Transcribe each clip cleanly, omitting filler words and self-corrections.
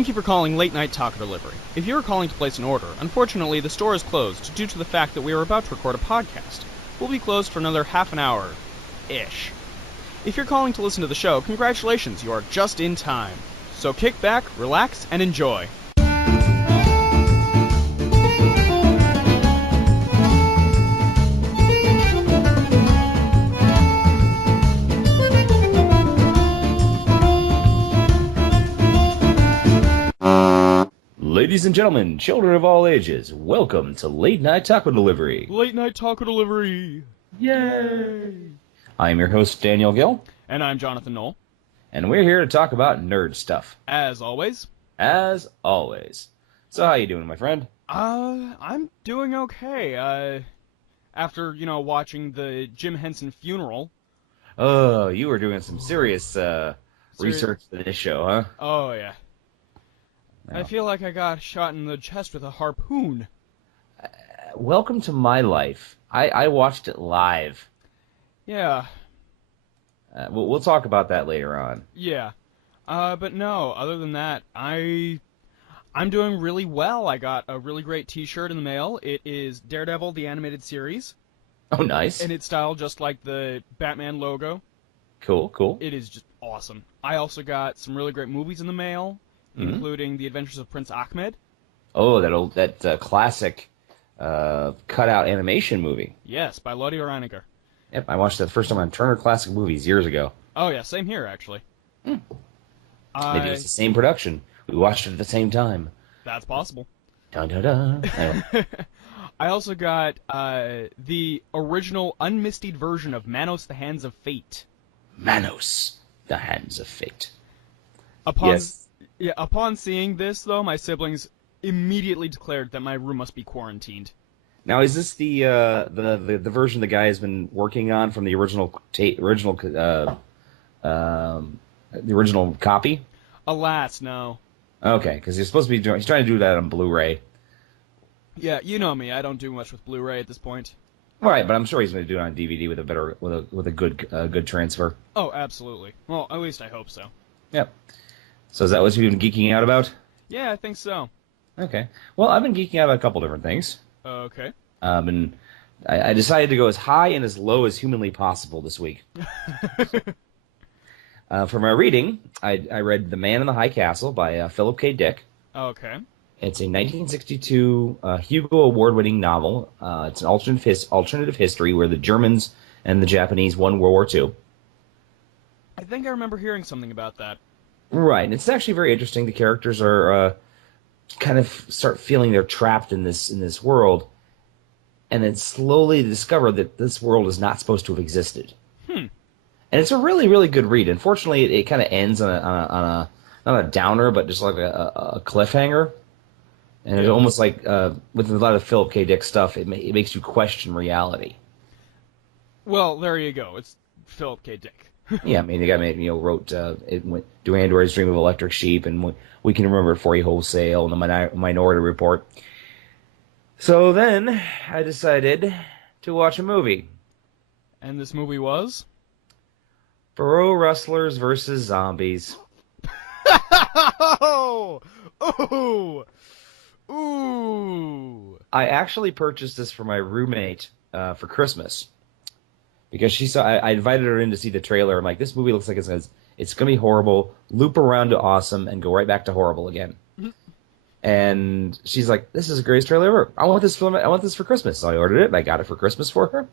Thank you for calling Late Night Taco Delivery. If you are calling to place an order, unfortunately the store is closed due to the fact that we are about to record a podcast. We'll be closed for another half an hour-ish. If you're calling to listen to the show, congratulations, you are just in time. So kick back, relax, and enjoy. Ladies and gentlemen, children of all ages, welcome to Late Night Taco Delivery. Late Night Taco Delivery. Yay! I'm your host, Daniel Gill. And I'm Jonathan Knoll. And we're here to talk about nerd stuff. As always. As always. So how you doing, my friend? I'm doing okay. After, watching the Jim Henson funeral. Oh, you were doing some serious research for this show, huh? Oh, yeah. No. I feel like I got shot in the chest with a harpoon. Welcome to my life. I watched it live. Yeah. We'll talk about that later on. Yeah. But no, other than that, I'm doing really well. I got a really great t-shirt in the mail. It is Daredevil, the animated series. Oh, nice. And it's styled just like the Batman logo. Cool. It is just awesome. I also got some really great movies in the mail, including The Adventures of Prince Ahmed. Oh, that classic cutout animation movie. Yes, by Lottie Reiniger. Yep, I watched that the first time on Turner Classic Movies years ago. Oh yeah, same here actually. Maybe it was the same production. We watched it at the same time. That's possible. Dun dun dun. Anyway. I also got the original unmistied version of Manos: The Hands of Fate. Manos: The Hands of Fate. Upon seeing this, though, my siblings immediately declared that my room must be quarantined. Now, is this the version the guy has been working on from the original copy? Alas, no. Okay, because he's trying to do that on Blu-ray. Yeah, you know me. I don't do much with Blu-ray at this point. Right, but I'm sure he's going to do it on DVD with a good transfer. Oh, absolutely. Well, at least I hope so. Yep. So is that what you've been geeking out about? Yeah, I think so. Okay. Well, I've been geeking out about a couple different things. Okay. And I decided to go as high and as low as humanly possible this week. For my reading, I read The Man in the High Castle by Philip K. Dick. Okay. It's a 1962 Hugo Award-winning novel. It's an alternative history where the Germans and the Japanese won World War II. I think I remember hearing something about that. Right, and it's actually very interesting. The characters are kind of start feeling they're trapped in this world, and then slowly discover that this world is not supposed to have existed. And it's a really, really good read. Unfortunately, it kind of ends on a not a downer, but just like a cliffhanger. And it's almost like with a lot of Philip K. Dick stuff, it makes you question reality. Well, there you go. It's Philip K. Dick. Yeah, I mean, the guy wrote "Do Androids Dream of Electric Sheep" and "We Can Remember It For You Wholesale" and "The Minority Report." So then I decided to watch a movie. And this movie was? Pro Wrestlers vs. Zombies. Oh! Ooh! I actually purchased this for my roommate for Christmas. Because she saw, I invited her in to see the trailer. I'm like, this movie looks like it's going to be horrible, loop around to awesome, and go right back to horrible again. And she's like, this is the greatest trailer ever. I want this for Christmas. So I ordered it, and I got it for Christmas for her.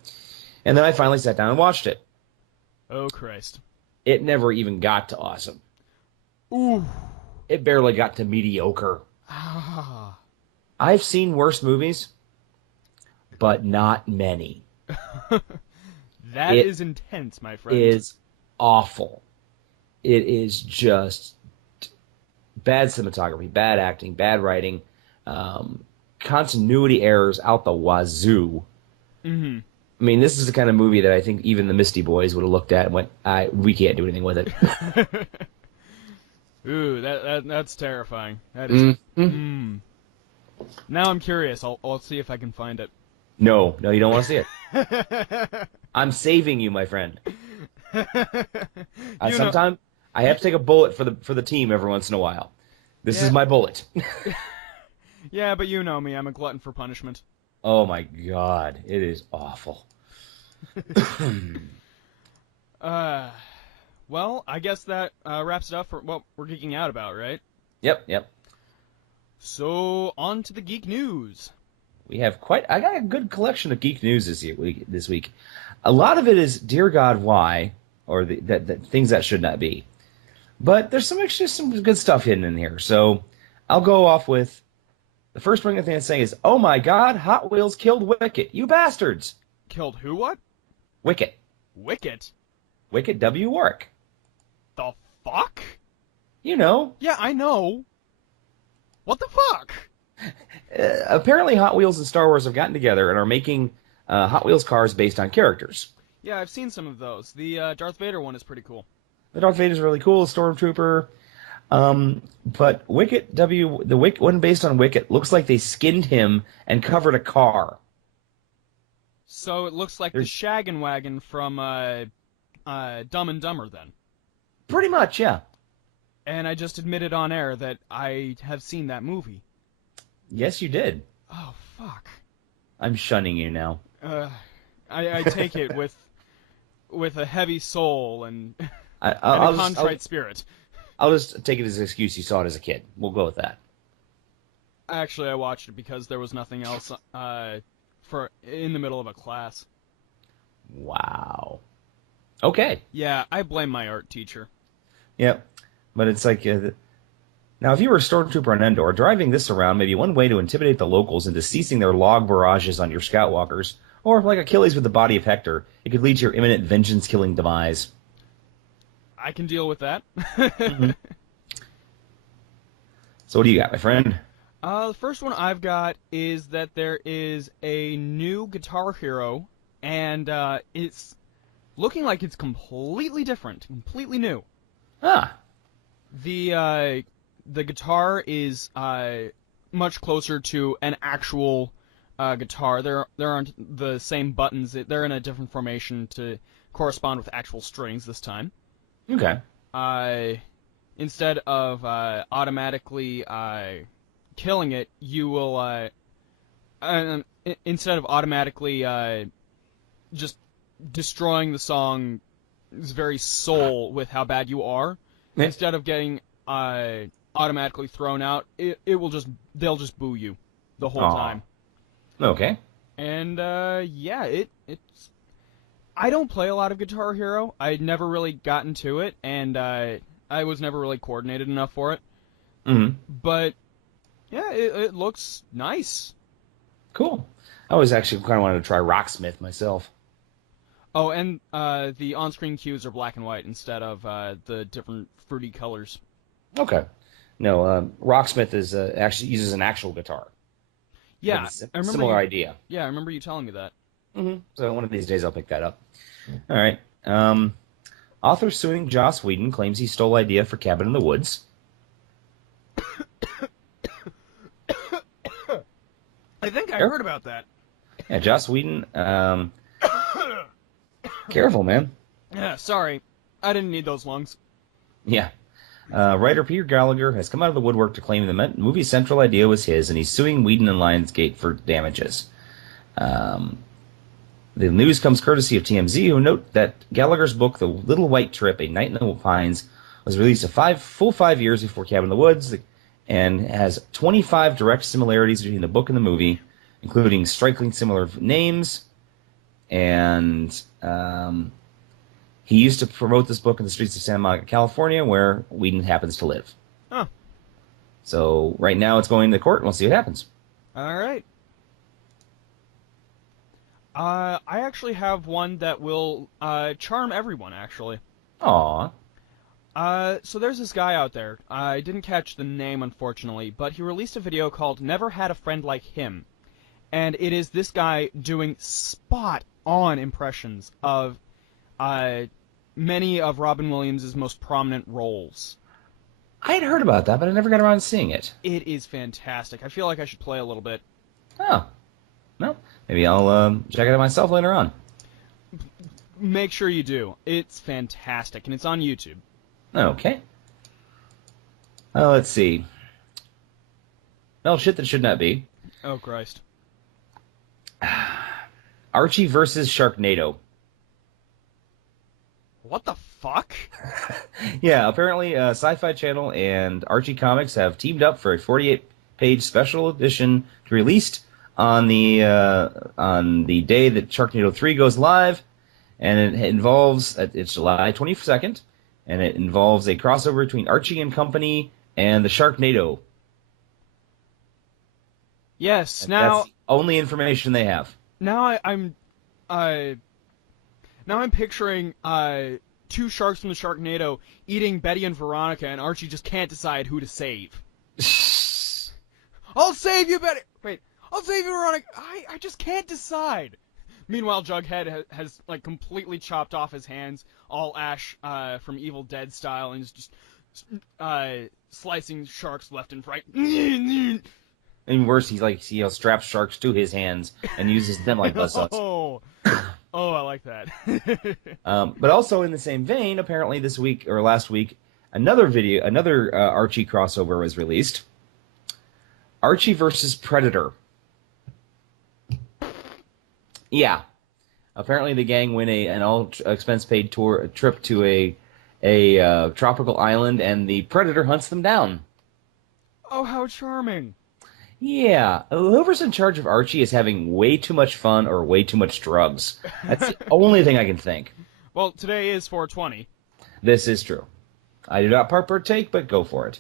And then I finally sat down and watched it. Oh, Christ. It never even got to awesome. Ooh. It barely got to mediocre. I've seen worse movies, but not many. That is intense, my friend. It is awful. It is just bad cinematography, bad acting, bad writing, continuity errors out the wazoo. Mm-hmm. I mean, this is the kind of movie that I think even the Misty Boys would have looked at and went, we can't do anything with it. Ooh, that's terrifying. That is. Now I'm curious. I'll see if I can find it. No, you don't want to see it. I'm saving you, my friend. Sometimes I have to take a bullet for the team every once in a while. This is my bullet. Yeah, but you know me. I'm a glutton for punishment. Oh my god, it is awful. Uh, well, I guess that wraps it up for what we're geeking out about, right? Yep. So, on to the geek news. I got a good collection of geek news this week. A lot of it is, dear God, why? Or the things that should not be. But there's some good stuff hidden in here. So, I'll go off with, the first thing I'm saying is, oh my God, Hot Wheels killed Wicket. You bastards! Killed who what? Wicket. Wicket? Wicket W. Warwick. The fuck? You know. Yeah, I know. What the fuck? Apparently Hot Wheels and Star Wars have gotten together and are making Hot Wheels cars based on characters. Yeah, I've seen some of those. The Darth Vader one is pretty cool. The Darth Vader is really cool, Stormtrooper. But the Wicket one based on Wicket looks like they skinned him and covered a car. So it looks like the Shaggin' Wagon from Dumb and Dumber, then. Pretty much, yeah. And I just admitted on air that I have seen that movie. Yes, you did. Oh, fuck. I'm shunning you now. I take it with a heavy soul and, and a contrite spirit. I'll just take it as an excuse you saw it as a kid. We'll go with that. Actually, I watched it because there was nothing else in the middle of a class. Wow. Okay. Yeah, I blame my art teacher. Yep. But it's like, now if you were a stormtrooper on Endor, driving this around may be one way to intimidate the locals into ceasing their log barrages on your scout walkers, or like Achilles with the body of Hector, it could lead to your imminent vengeance-killing demise. I can deal with that. Mm-hmm. So what do you got, my friend? The first one I've got is that there is a new Guitar Hero, and it's looking like it's completely different, completely new. Ah. The guitar is much closer to an actual guitar. There aren't the same buttons. They're in a different formation to correspond with actual strings this time. Okay. Instead of automatically killing it, you will instead of automatically just destroying the song's very soul with how bad you are. Instead of getting automatically thrown out, they'll just boo you the whole time. Okay. And yeah, it's. I don't play a lot of Guitar Hero. I'd never really gotten to it, and I was never really coordinated enough for it. Mm-hmm. But yeah, it looks nice. Cool. I always actually kind of wanted to try Rocksmith myself. Oh, and the on-screen cues are black and white instead of the different fruity colors. Okay. No, Rocksmith is actually uses an actual guitar. Yeah, I remember. Similar idea. Yeah, I remember you telling me that. Mm-hmm. So one of these days I'll pick that up. All right. Author suing Joss Whedon claims he stole idea for Cabin in the Woods. I think I heard about that. Yeah, Joss Whedon. Careful, man. Yeah, sorry. I didn't need those lungs. Yeah. Writer Peter Gallagher has come out of the woodwork to claim the movie's central idea was his, and he's suing Whedon and Lionsgate for damages. The news comes courtesy of TMZ, who note that Gallagher's book, The Little White Trip, A Night in the Pines, was released full 5 years before Cabin in the Woods, and has 25 direct similarities between the book and the movie, including strikingly similar names, and he used to promote this book in the streets of Santa Monica, California, where Whedon happens to live. Huh. So right now it's going to court, and we'll see what happens. All right. I actually have one that will charm everyone, actually. Aww. So there's this guy out there. I didn't catch the name, unfortunately, but he released a video called Never Had a Friend Like Him. And it is this guy doing spot-on impressions of many of Robin Williams' most prominent roles. I had heard about that, but I never got around to seeing it. It is fantastic. I feel like I should play a little bit. Oh. Well, maybe I'll check it out myself later on. Make sure you do. It's fantastic, and it's on YouTube. Okay. Let's see. Well, shit that should not be. Oh, Christ. Archie versus Sharknado. What the fuck? Yeah, apparently Sci-Fi Channel and Archie Comics have teamed up for a 48-page special edition to be released on the day that Sharknado 3 goes live, and it involves it's July 22nd, and it involves a crossover between Archie and Company and the Sharknado. Yes. And Now, that's the only information they have. now I'm picturing two sharks from the Sharknado eating Betty and Veronica, and Archie just can't decide who to save. I'll save you, Betty. Wait, I'll save you, Veronica. I just can't decide. Meanwhile, Jughead has like completely chopped off his hands, all Ash from Evil Dead style, and is just slicing sharks left and right. And worse, he's like straps sharks to his hands and uses them like buzzsaws. Oh, I like that. But also in the same vein, apparently this week or last week, another Archie crossover was released. Archie versus Predator. Yeah, apparently the gang win an all expense paid trip to a tropical island, and the Predator hunts them down. Oh, how charming. Yeah, whoever's in charge of Archie is having way too much fun or way too much drugs. That's the only thing I can think. Well, today is 420. This is true. I do not partake, but go for it.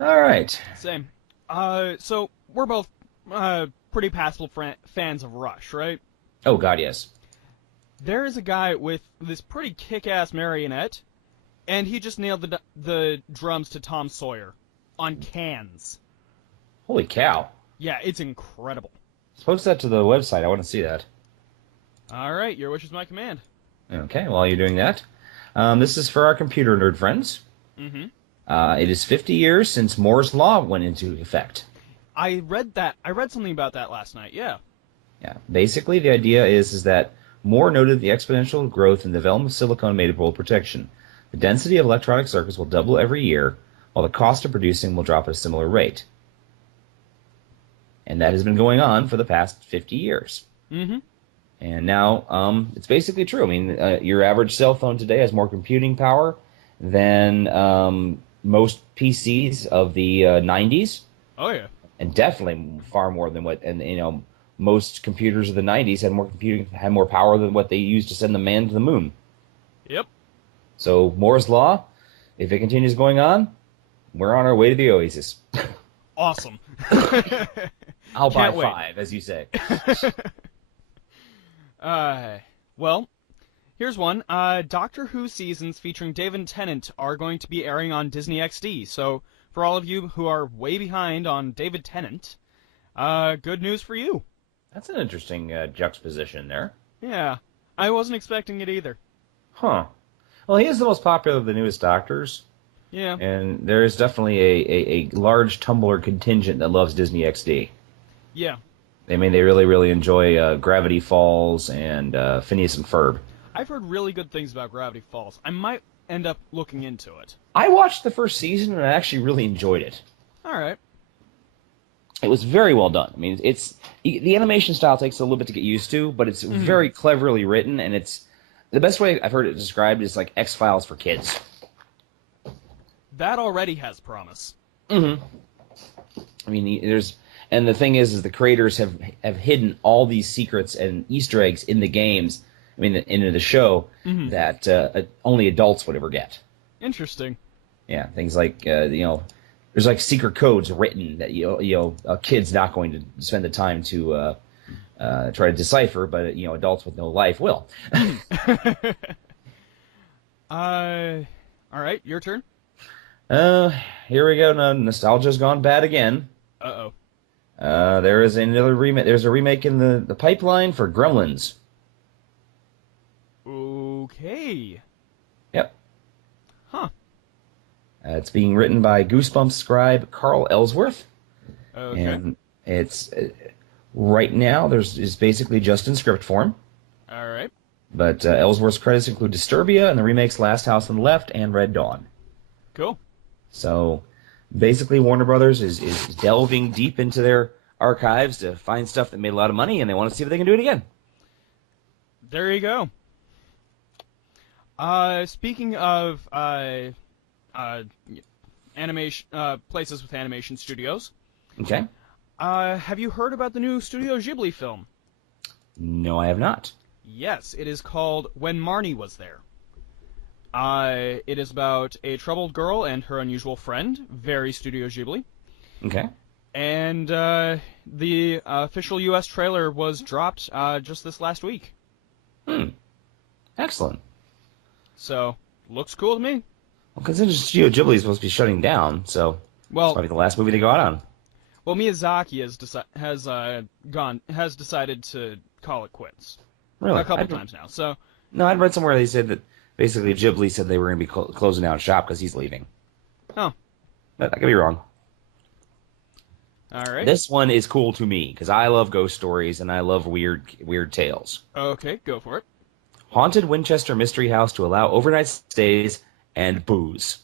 All right. Same. So we're both pretty passable fans of Rush, right? Oh, God, yes. There is a guy with this pretty kick-ass marionette, and he just nailed the drums to Tom Sawyer on cans. Holy cow. Yeah, it's incredible. Post that to the website. I want to see that. All right, your wish is my command. Okay, while you're doing that, this is for our computer nerd friends. Mm-hmm. It is 50 years since Moore's Law went into effect. I read something about that last night, yeah. Yeah. Basically, the idea is that Moore noted the exponential growth in the development of silicon made world protection. The density of electronic circuits will double every year, while the cost of producing will drop at a similar rate. And that has been going on for the past 50 years. Mm-hmm. And now it's basically true. I mean, your average cell phone today has more computing power than most PCs of the 90s. Oh, yeah. And definitely far more than most computers of the 90s had more power than what they used to send the man to the moon. Yep. So Moore's Law, if it continues going on, we're on our way to the Oasis. Awesome. I'll buy Can't wait. 5, as you say. Well, here's one. Doctor Who seasons featuring David Tennant are going to be airing on Disney XD. So, for all of you who are way behind on David Tennant, good news for you. That's an interesting juxtaposition there. Yeah, I wasn't expecting it either. Huh. Well, he is the most popular of the newest Doctors. Yeah. And there is definitely a large Tumblr contingent that loves Disney XD. Yeah. They really, really enjoy Gravity Falls and Phineas and Ferb. I've heard really good things about Gravity Falls. I might end up looking into it. I watched the first season and I actually really enjoyed it. All right. It was very well done. I mean, the animation style takes a little bit to get used to, but it's very cleverly written, and it's the best way I've heard it described is like X-Files for kids. That already has promise. Mm-hmm. I mean, and the thing is the creators have hidden all these secrets and Easter eggs in the games. I mean, into the show that only adults would ever get. Interesting. Yeah, things like there's like secret codes written that a kid's not going to spend the time to try to decipher, but adults with no life will. All right, your turn. Here we go. No, nostalgia's gone bad again. Uh-oh. There is another remake. There's a remake in the pipeline for Gremlins. Okay. Yep. Huh. It's being written by Goosebumps scribe Carl Ellsworth. Okay. And it's right now is basically just in script form. All right. But Ellsworth's credits include Disturbia and the remakes Last House on the Left and Red Dawn. Cool. So Basically, Warner Brothers is delving deep into their archives to find stuff that made a lot of money, and they want to see if they can do it again. There you go. Speaking of animation places with animation studios, Okay. have you heard about the new Studio Ghibli film? No, I have not. Yes, it is called When Marnie Was There. It is about a troubled girl and her unusual friend, very Studio Ghibli. Okay. And the official U.S. trailer was dropped just this last week. Excellent. So, looks cool to me. Well, considering Studio Ghibli is supposed to be shutting down, so it's probably the last movie to go out on. Well, Miyazaki has decided to call it quits. Really? A couple times now. So no, I'd read somewhere they said that basically Ghibli said they were going to be closing down shop because he's leaving. Oh. But I could be wrong. All right. This one is cool to me because I love ghost stories and I love weird tales. Okay, go for it. Haunted Winchester Mystery House to allow overnight stays and booze.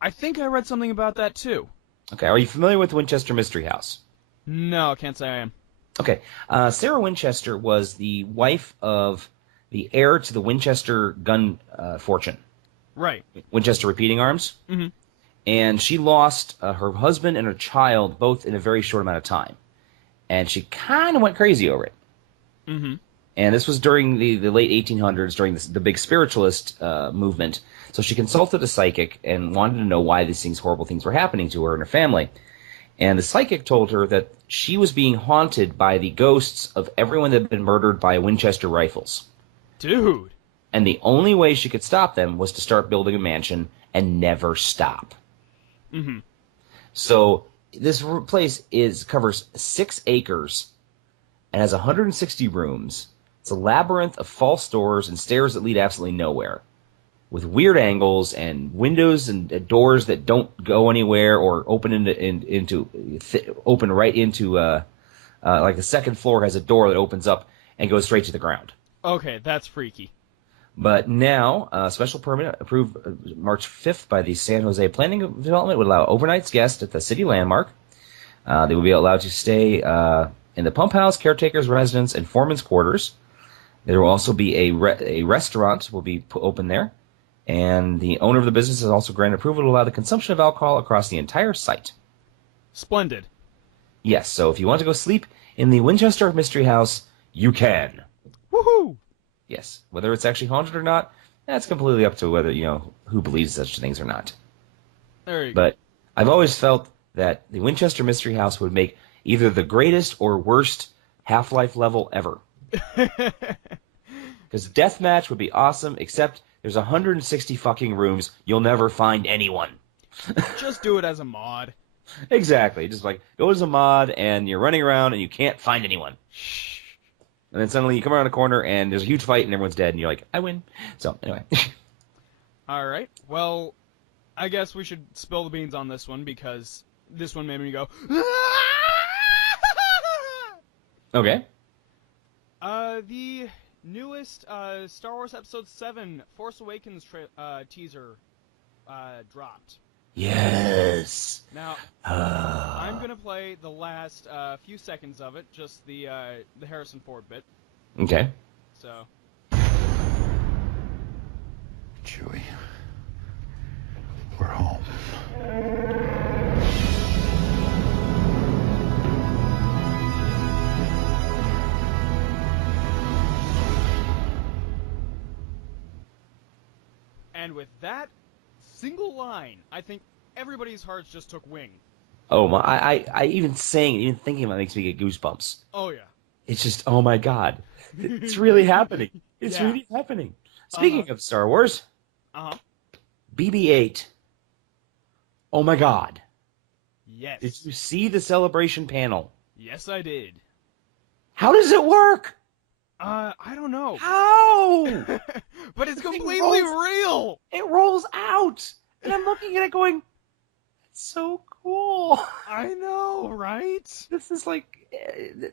I think I read something about that too. Okay, are you familiar with Winchester Mystery House? No, can't say I am. Okay, Sarah Winchester was the wife of the heir to the Winchester gun fortune. Right. Winchester Repeating Arms. Mm-hmm. And she lost her husband and her child both in a very short amount of time. And she kind of went crazy over it. Mm-hmm. And this was during the late 1800s, during the big spiritualist movement. So she consulted a psychic and wanted to know why these horrible things were happening to her and her family. And the psychic told her that she was being haunted by the ghosts of everyone that had been murdered by Winchester rifles. Dude. And the only way she could stop them was to start building a mansion and never stop. Mm-hmm. So this place covers 6 acres and has 160 rooms. It's a labyrinth of false doors and stairs that lead absolutely nowhere, with weird angles and windows and doors that don't go anywhere or open open right into like the second floor has a door that opens up and goes straight to the ground. Okay, that's freaky. But now, a special permit approved March 5th by the San Jose Planning Development would allow overnight guests at the city landmark. They would be allowed to stay in the pump house, caretaker's residence, and foreman's quarters. There will also be a restaurant will be open there. And the owner of the business has also granted approval to allow the consumption of alcohol across the entire site. Splendid. Yes, so if you want to go sleep in the Winchester Mystery House, you can. Woohoo! Yes, whether it's actually haunted or not, that's completely up to whether, who believes such things or not. There you go. But I've always felt that the Winchester Mystery House would make either the greatest or worst Half-Life level ever. Because Deathmatch would be awesome, except there's 160 fucking rooms. You'll never find anyone. Just do it as a mod. Exactly. Just like, go as a mod, and you're running around, and you can't find anyone. And then suddenly you come around a corner, and there's a huge fight, and everyone's dead, and you're like, I win. So, anyway. All right. Well, I guess we should spill the beans on this one, because this one made me go, Okay. The newest Star Wars Episode 7 Force Awakens teaser dropped. Yes. Now, I'm going to play the last few seconds of it, just the Harrison Ford bit. Okay. So. Chewie, we're home. And with that single line, I think everybody's hearts just took wing. Oh my! I even saying it, even thinking about it makes me get goosebumps. Oh yeah. It's just, oh my god, it's really happening. It's really happening. Speaking of Star Wars, BB-8. Oh my god. Yes. Did you see the celebration panel? Yes, I did. How does it work? I don't know. How? But it's completely real. It rolls out, and I'm looking at it going, it's so cool. I know, right? This is like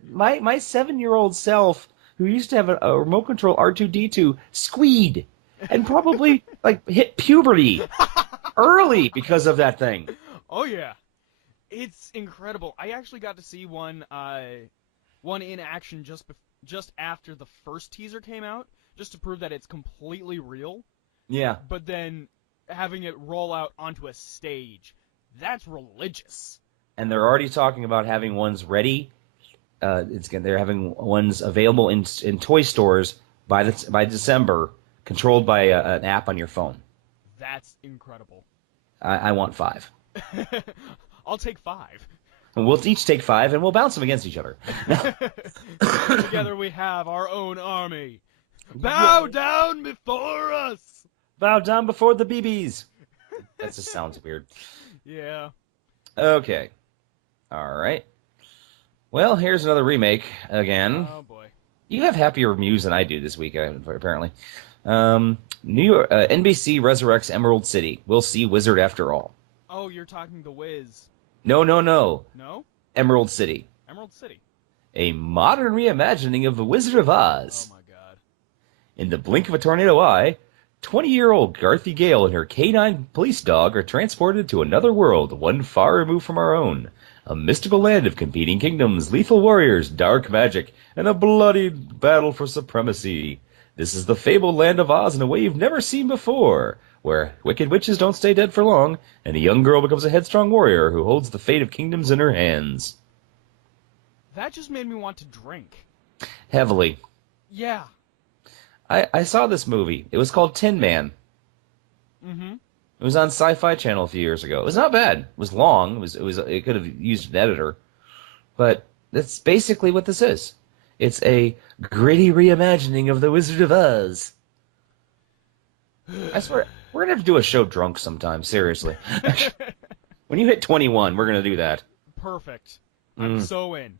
my 7-year-old self who used to have a remote control R2-D2 squeed and probably like hit puberty early because of that thing. Oh yeah, it's incredible. I actually got to see one in action just after the first teaser came out, just to prove that it's completely real. Yeah. But then having it roll out onto a stage, that's religious. And they're already talking about having ones ready. They're having ones available in toy stores by December, controlled by an app on your phone. That's incredible. I want 5. I'll take 5. And we'll each take 5, and we'll bounce them against each other. Together we have our own army. Bow down before us! Bow down before the BBs. That just sounds weird. Yeah. Okay. All right. Well, here's another remake again. Oh, boy. You have happier reviews than I do this week, apparently. New York, NBC resurrects Emerald City. We'll see Wizard after all. Oh, you're talking The Wiz. No. No? Emerald City. Emerald City. A modern reimagining of The Wizard of Oz. Oh, my God. In the blink of a tornado eye, 20-year-old Garthy Gale and her canine police dog are transported to another world, one far removed from our own. A mystical land of competing kingdoms, lethal warriors, dark magic, and a bloody battle for supremacy. This is the fabled land of Oz in a way you've never seen before, where wicked witches don't stay dead for long, and a young girl becomes a headstrong warrior who holds the fate of kingdoms in her hands. That just made me want to drink. Heavily. Yeah. I saw this movie. It was called Tin Man. Mm-hmm. It was on Sci-Fi Channel a few years ago. It was not bad. It was long. It could have used an editor, but that's basically what this is. It's a gritty reimagining of The Wizard of Oz. I swear, we're gonna have to do a show drunk sometime. Seriously, when you hit 21, we're gonna do that. Perfect. I'm so in.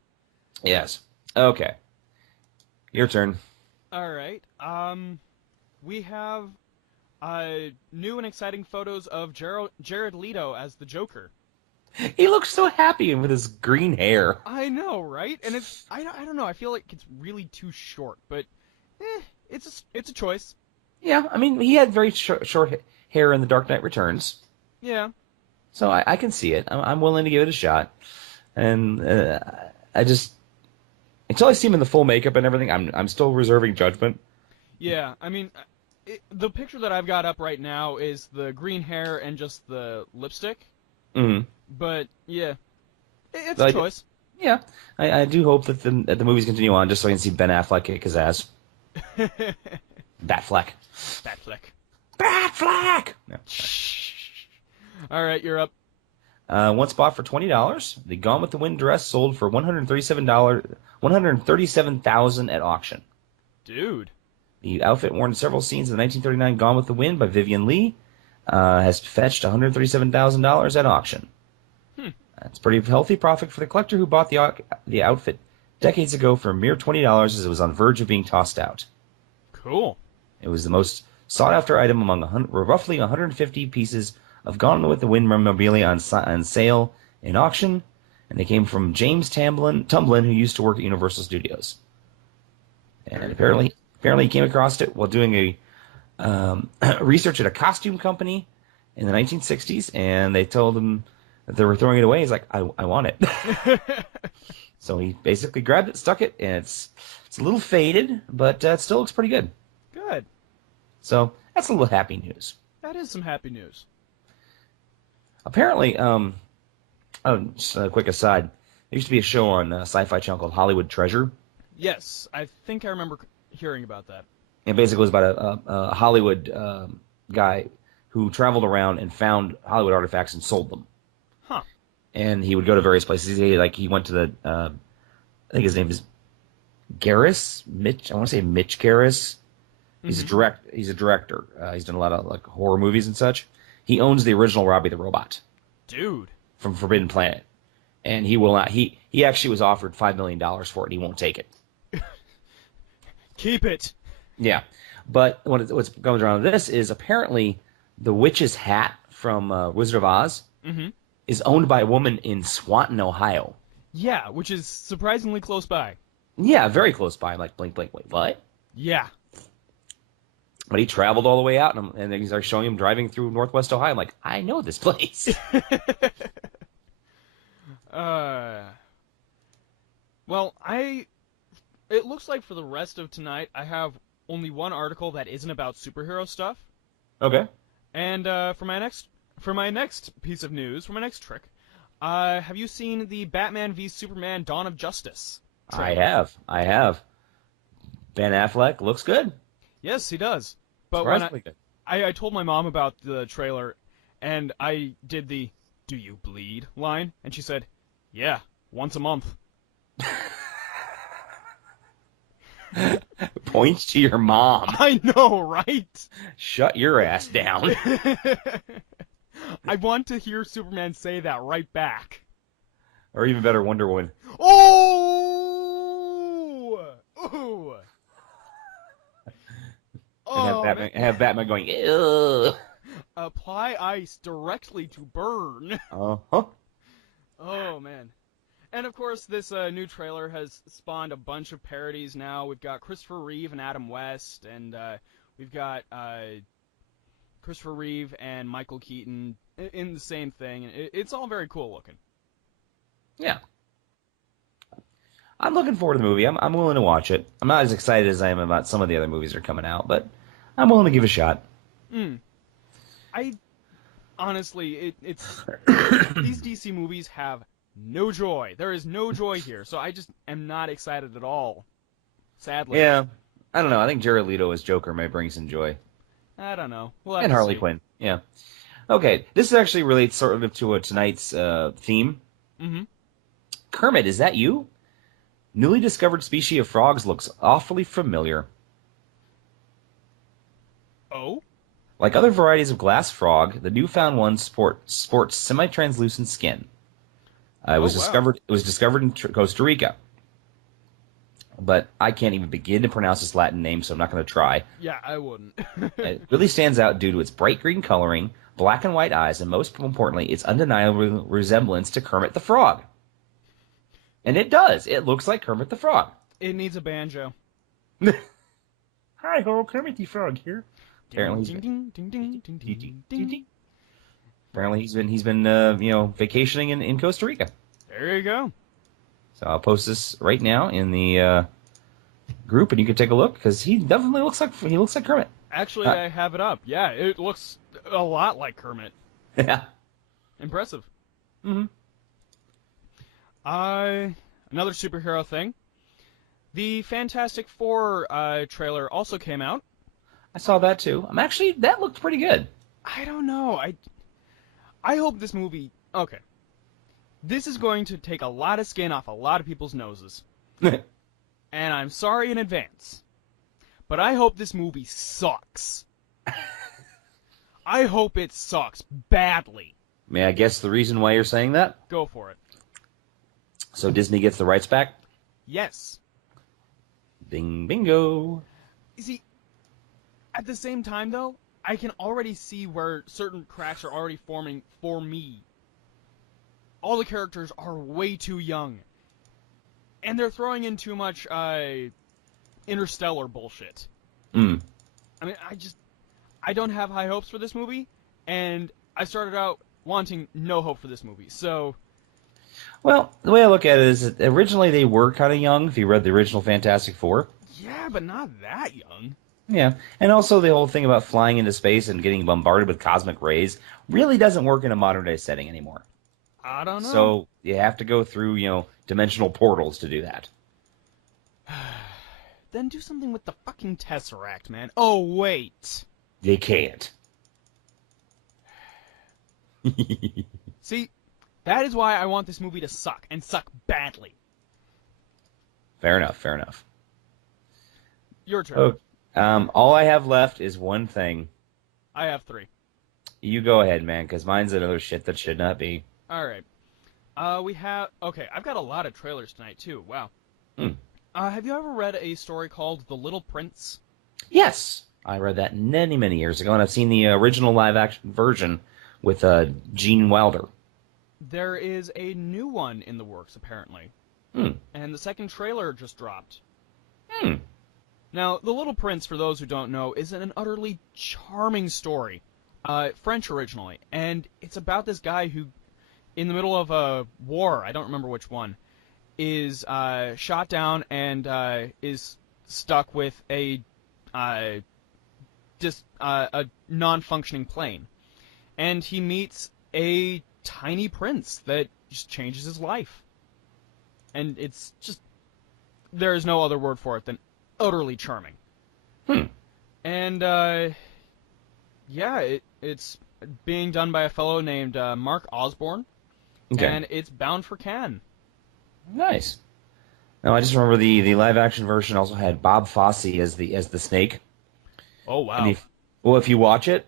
Yes. Okay. Your turn. All right. We have new and exciting photos of Jared Leto as the Joker. He looks so happy with his green hair. I know, right? And I don't know. I feel like it's really too short, but it's a choice. Yeah, I mean, he had very short hair in The Dark Knight Returns. Yeah. So I can see it. I'm willing to give it a shot. And until I see him in the full makeup and everything, I'm still reserving judgment. Yeah, I mean, the picture that I've got up right now is the green hair and just the lipstick. Mm-hmm. But yeah, it's a choice. Yeah, I do hope that the movies continue on, just so I can see Ben Affleck kick his ass. Batfleck. Batfleck. No. All right, you're up. Once bought for $20, the Gone with the Wind dress sold for $137,000 at auction. Dude. The outfit worn in several scenes of the 1939 Gone with the Wind by Vivien Leigh has fetched $137,000 at auction. That's a pretty healthy profit for the collector who bought the outfit decades ago for a mere $20 as it was on the verge of being tossed out. Cool. It was the most sought-after item among roughly 150 pieces of Gone with the Wind memorabilia on sale in auction, and they came from James Tumblin, who used to work at Universal Studios. And apparently he came across it while doing a research at a costume company in the 1960s, and they told him that they were throwing it away. He's like, I want it. So he basically grabbed it, stuck it, and it's a little faded, but it still looks pretty good. Good. So that's a little happy news. That is some happy news. Apparently, just a quick aside, there used to be a show on Sci-Fi Channel called Hollywood Treasure. Yes, I think I remember hearing about that. It basically was about a Hollywood guy who traveled around and found Hollywood artifacts and sold them. Huh. And he would go to various places. He went to the, I think his name is Garris, Mitch. I want to say Mitch Garris. He's He's a director. He's done a lot of horror movies and such. He owns the original Robbie the Robot. Dude. From Forbidden Planet. And he will not. He actually was offered $5 million for it. And he won't take it. Keep it. Yeah. But what's going around with this is apparently the witch's hat from Wizard of Oz is owned by a woman in Swanton, Ohio. Yeah, which is surprisingly close by. Yeah, very close by. I'm like, blink, blink, wait, what? Yeah. But he traveled all the way out, and then he's like showing him driving through Northwest Ohio. I'm like, I know this place. Well, it looks like for the rest of tonight, I have only one article that isn't about superhero stuff. Okay. And for my next piece of news, for my next trick, have you seen the Batman v Superman: Dawn of Justice trailer? I have. Ben Affleck looks good. Yes, he does. But Surprisingly good. I told my mom about the trailer, and I did the "Do you bleed?" line, and she said, "Yeah, once a month." Points to your mom. I know, right? Shut your ass down. I want to hear Superman say that right back. Or even better, Wonder Woman. Oh! Ooh! Oh, Have Batman going, ew. Apply ice directly to burn. Uh-huh. Oh, man. And, of course, this new trailer has spawned a bunch of parodies now. We've got Christopher Reeve and Adam West, and we've got Christopher Reeve and Michael Keaton in the same thing. And it's all very cool looking. Yeah. I'm looking forward to the movie. I'm willing to watch it. I'm not as excited as I am about some of the other movies that are coming out, but I'm willing to give it a shot. Honestly, it's these DC movies have no joy. There is no joy here, so I just am not excited at all. Sadly. Yeah. I don't know. I think Jared Leto as Joker might bring some joy. I don't know. We'll have And to Harley see. Quinn. Yeah. Okay. This actually relates sort of to tonight's theme. Mm-hmm. Kermit, is that you? Newly discovered species of frogs looks awfully familiar. Oh? Like other varieties of glass frog, the newfound one sports semi-translucent skin. It was discovered in Costa Rica. But I can't even begin to pronounce its Latin name, so I'm not going to try. Yeah, I wouldn't. It really stands out due to its bright green coloring, black and white eyes, and most importantly, its undeniable resemblance to Kermit the Frog. And it does. It looks like Kermit the Frog. It needs a banjo. Hi ho, Kermit the Frog here. Apparently he's been vacationing in Costa Rica. There you go. So I'll post this right now in the group, and you can take a look because he definitely looks like Kermit. Actually, I have it up. Yeah, it looks a lot like Kermit. Yeah. Impressive. Mm-hmm. Another superhero thing. The Fantastic Four trailer also came out. I saw that too. That looked pretty good. I don't know. I hope this movie... Okay. This is going to take a lot of skin off a lot of people's noses. And I'm sorry in advance. But I hope this movie sucks. I hope it sucks badly. May I guess the reason why you're saying that? Go for it. So Disney gets the rights back? Yes. Bing, bingo. You see, at the same time, though, I can already see where certain cracks are already forming for me. All the characters are way too young. And they're throwing in too much interstellar bullshit. Mm. I mean, I don't have high hopes for this movie, and I started out wanting no hope for this movie, so... Well, the way I look at it is that originally they were kind of young, if you read the original Fantastic Four. Yeah, but not that young. Yeah, and also the whole thing about flying into space and getting bombarded with cosmic rays really doesn't work in a modern-day setting anymore. I don't know. So you have to go through, dimensional portals to do that. Then do something with the fucking Tesseract, man. Oh, wait. They can't. See, that is why I want this movie to suck, and suck badly. Fair enough. Your turn. Oh, all I have left is one thing. I have 3. You go ahead, man, because mine's another shit that should not be. Alright. Okay, I've got a lot of trailers tonight, too. Wow. Have you ever read a story called The Little Prince? Yes. I read that many, many years ago, and I've seen the original live-action version with Gene Wilder. There is a new one in the works, apparently. And the second trailer just dropped. Now, The Little Prince, for those who don't know, is an utterly charming story. French originally, and it's about this guy who, in the middle of a war, I don't remember which one, is shot down and is stuck with a non-functioning plane. And he meets a tiny prince that just changes his life. And it's just, there is no other word for it than utterly charming. And, yeah, it's being done by a fellow named Mark Osborne, and it's bound for Cannes. Nice. No, I just remember the live action version also had Bob Fosse as the snake. Oh wow! And if you watch it,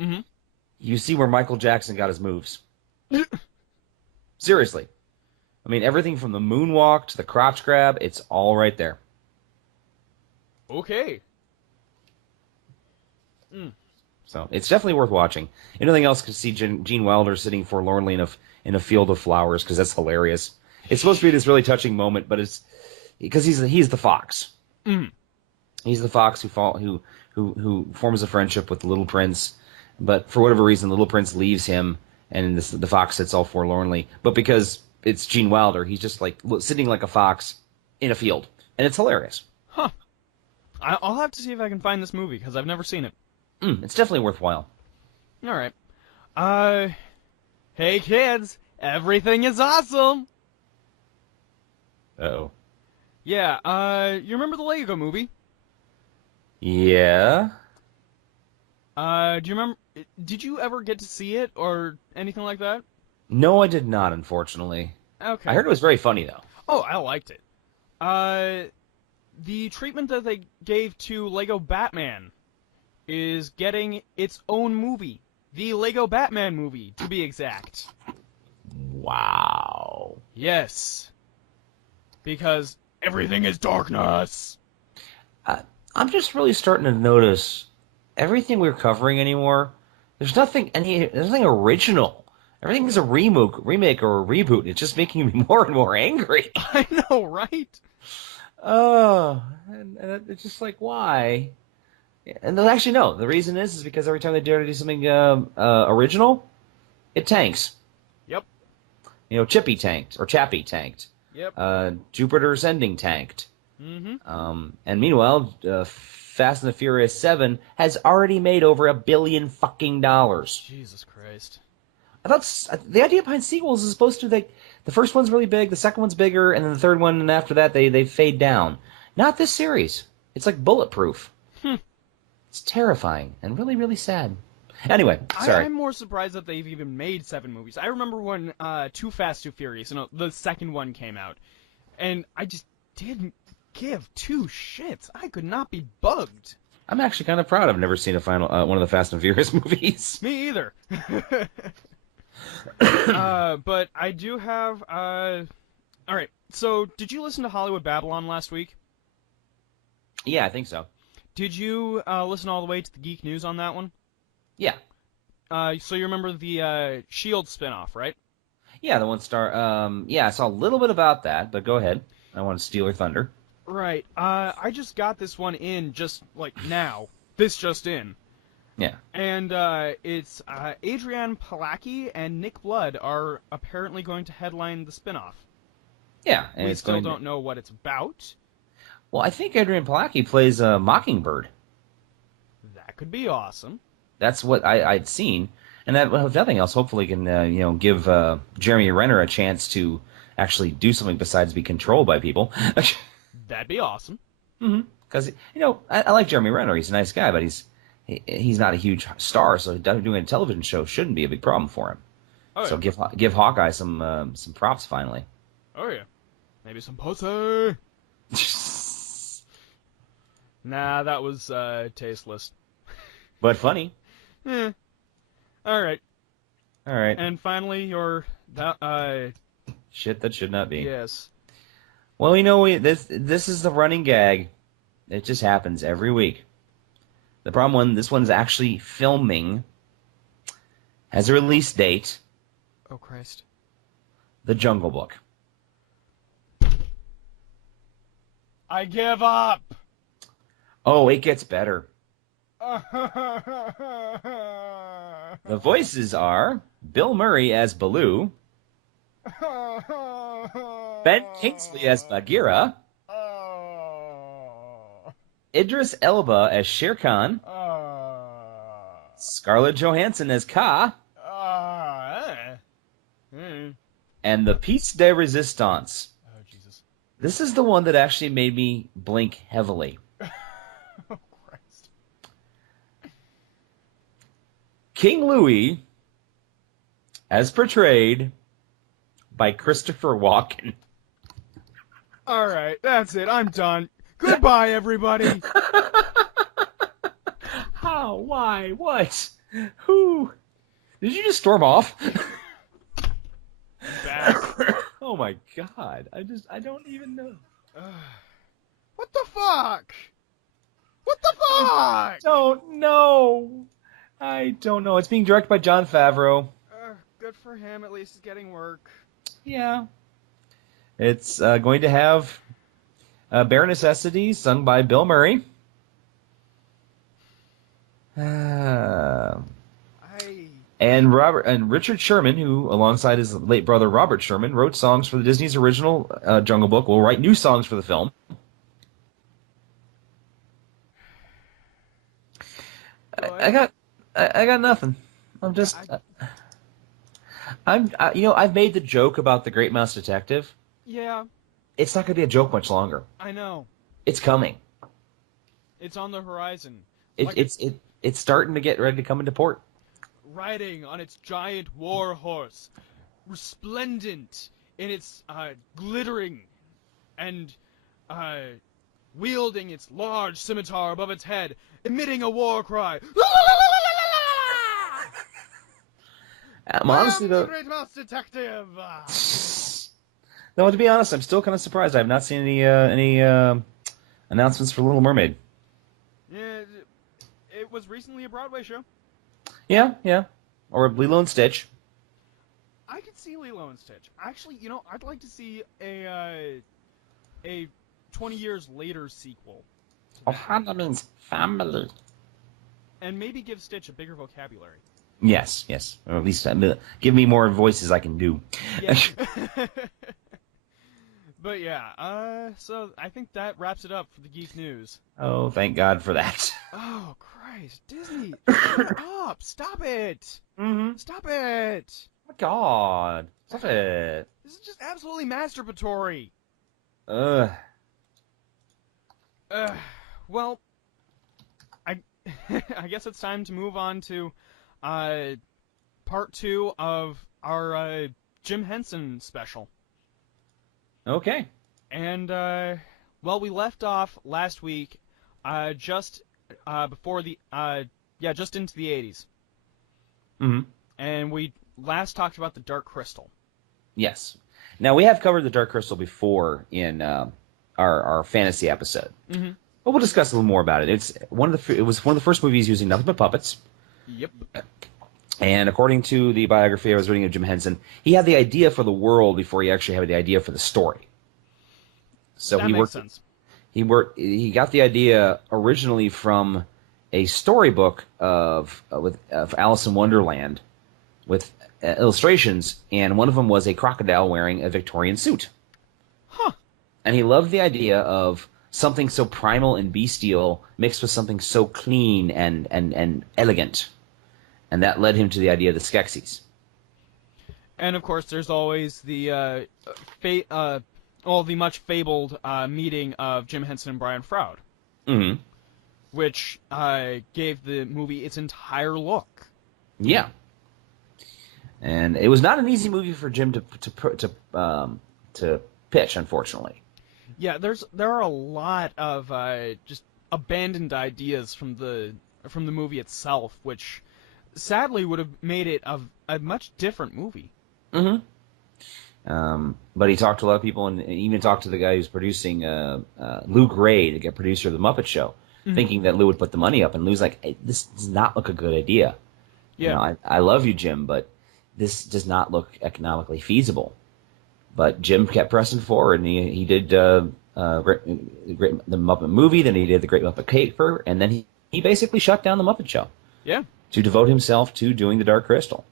mm-hmm. you see where Michael Jackson got his moves. Seriously, I mean everything from the moonwalk to the crotch grab, it's all right there. Okay. So it's definitely worth watching. Anything else could see Gene Wilder sitting forlornly in a field of flowers because that's hilarious. It's supposed to be this really touching moment, but it's because he's the fox. He's the fox who forms a friendship with the little prince, but for whatever reason, the little prince leaves him, and the fox sits all forlornly. But because it's Gene Wilder, he's just like sitting like a fox in a field, and it's hilarious. Huh. I'll have to see if I can find this movie because I've never seen it. It's definitely worthwhile. All right. Hey kids, everything is awesome. Uh-oh. Yeah. You remember the Lego Movie? Yeah. Do you remember? Did you ever get to see it or anything like that? No, I did not, unfortunately. Okay. I heard it was very funny though. Oh, I liked it. The treatment that they gave to Lego Batman is getting its own movie. The Lego Batman movie, to be exact. Wow. Yes. Because everything is darkness. I'm just really starting to notice everything we're covering anymore. There's nothing original. Everything is a remake or a reboot. It's just making me more and more angry. I know, right? And it's just like, why? And actually, no. The reason is because every time they dare to do something original, it tanks. Yep. You know, Chippy tanked or Chappie tanked. Yep. Jupiter's Ending tanked. Mm-hmm. And meanwhile, Fast and the Furious 7 has already made over $1 billion fucking dollars. Jesus Christ. I thought the idea behind sequels is supposed to the first one's really big, the second one's bigger, and then the third one and after that they fade down. Not this series. It's like bulletproof. It's terrifying and really, really sad. Anyway, sorry. I'm more surprised that they've even made 7 movies. I remember when Too Fast, Too Furious, the second one came out, and I just didn't give two shits. I could not be bugged. I'm actually kind of proud I've never seen a one of the Fast and Furious movies. Me either. But I do have... All right, so did you listen to Hollywood Babylon last week? Yeah, I think so. Did you listen all the way to the Geek News on that one? Yeah. So you remember the S.H.I.E.L.D. spinoff, right? Yeah, the one star. Yeah, I saw a little bit about that, but go ahead. I don't want to steal your thunder. Right. I just got this one in just, like, now. This just in. Yeah. And it's Adrian Palacki and Nick Blood are apparently going to headline the spinoff. Yeah. And we still don't know what it's about. Well, I think Adrian Palacki plays Mockingbird. That could be awesome. That's what I'd seen. And that, if nothing else, hopefully can give Jeremy Renner a chance to actually do something besides be controlled by people. That'd be awesome. Because I like Jeremy Renner. He's a nice guy, but he's not a huge star, so doing a television show shouldn't be a big problem for him. Oh, yeah. So give Hawkeye some props finally. Oh yeah, maybe some pussy. Nah, that was tasteless. But funny. Eh. All right. And finally, shit that should not be. Yes. Well, this is the running gag. It just happens every week. The problem this one's actually filming, has a release date. Oh Christ. The Jungle Book. I give up. Oh, it gets better. The voices are Bill Murray as Baloo, Ben Kingsley as Bagheera, Idris Elba as Shere Khan, Scarlett Johansson as Kaa, and the Piece de Resistance. Oh, Jesus. This is the one that actually made me blink heavily. Oh, Christ. King Louis, as portrayed by Christopher Walken. All right, that's it. I'm done. Goodbye, everybody. How? Why? What? Who? Did you just storm off? Bad. Oh my God. I don't even know. What the fuck? What the fuck? Don't know. I don't know. It's being directed by Jon Favreau. Good for him. At least he's getting work. Yeah. It's going to have Bare Necessities, sung by Bill Murray. And Richard Sherman, who, alongside his late brother Robert Sherman, wrote songs for the Disney's original Jungle Book, will write new songs for the film. I got nothing. I'm just. I've made the joke about The Great Mouse Detective. Yeah. It's not going to be a joke much longer. I know. It's coming. It's on the horizon. It's starting to get ready to come into port. Riding on its giant war horse, resplendent in its glittering, and wielding its large scimitar above its head, emitting a war cry. Honestly, the though, Great Mouse Detective. No, to be honest, I'm still kind of surprised. I have not seen any announcements for Little Mermaid. Yeah, it was recently a Broadway show. Yeah. Or Lilo and Stitch. I could see Lilo and Stitch. Actually, I'd like to see a 20 years later sequel. Ohana means family. And maybe give Stitch a bigger vocabulary. Yes. Or at least give me more voices I can do. Yeah. But yeah, so I think that wraps it up for the Geek News. Oh, thank God for that. Oh, Christ. Disney, shut up. Stop it. Mm-hmm. Stop it. Oh, my God. Stop it. This is just absolutely masturbatory. Ugh. Well, I guess it's time to move on to part 2 of our Jim Henson special. Okay. And, we left off last week just before the, just into the 80s. Mm-hmm. And we last talked about the Dark Crystal. Yes. Now, we have covered the Dark Crystal before in our fantasy episode. Mm-hmm. But we'll discuss a little more about it. It was one of the first movies using nothing but puppets. Yep. And according to the biography I was reading of Jim Henson, he had the idea for the world before he actually had the idea for the story. So that makes sense. He got the idea originally from a storybook of Alice in Wonderland with illustrations, and one of them was a crocodile wearing a Victorian suit. Huh. And he loved the idea of something so primal and bestial mixed with something so clean and elegant. And that led him to the idea of the Skeksis. And of course, there's always the the much fabled meeting of Jim Henson and Brian Froud, Mm-hmm. which gave the movie its entire look. Yeah. And it was not an easy movie for Jim to pitch, unfortunately. Yeah, there are a lot of just abandoned ideas from the movie itself, which sadly would have made it a much different movie. Mm-hmm. But he talked to a lot of people, and even talked to the guy who's producing Lou Gray, the producer of the Muppet Show, Mm-hmm. thinking that Lou would put the money up. And Lou's like, hey, this does not look a good idea. Yeah. I love you, Jim, but this does not look economically feasible. But Jim kept pressing forward, and he did the Muppet movie, then he did the Great Muppet Caper, and then he basically shut down the Muppet Show. Yeah. To devote himself to doing the Dark Crystal.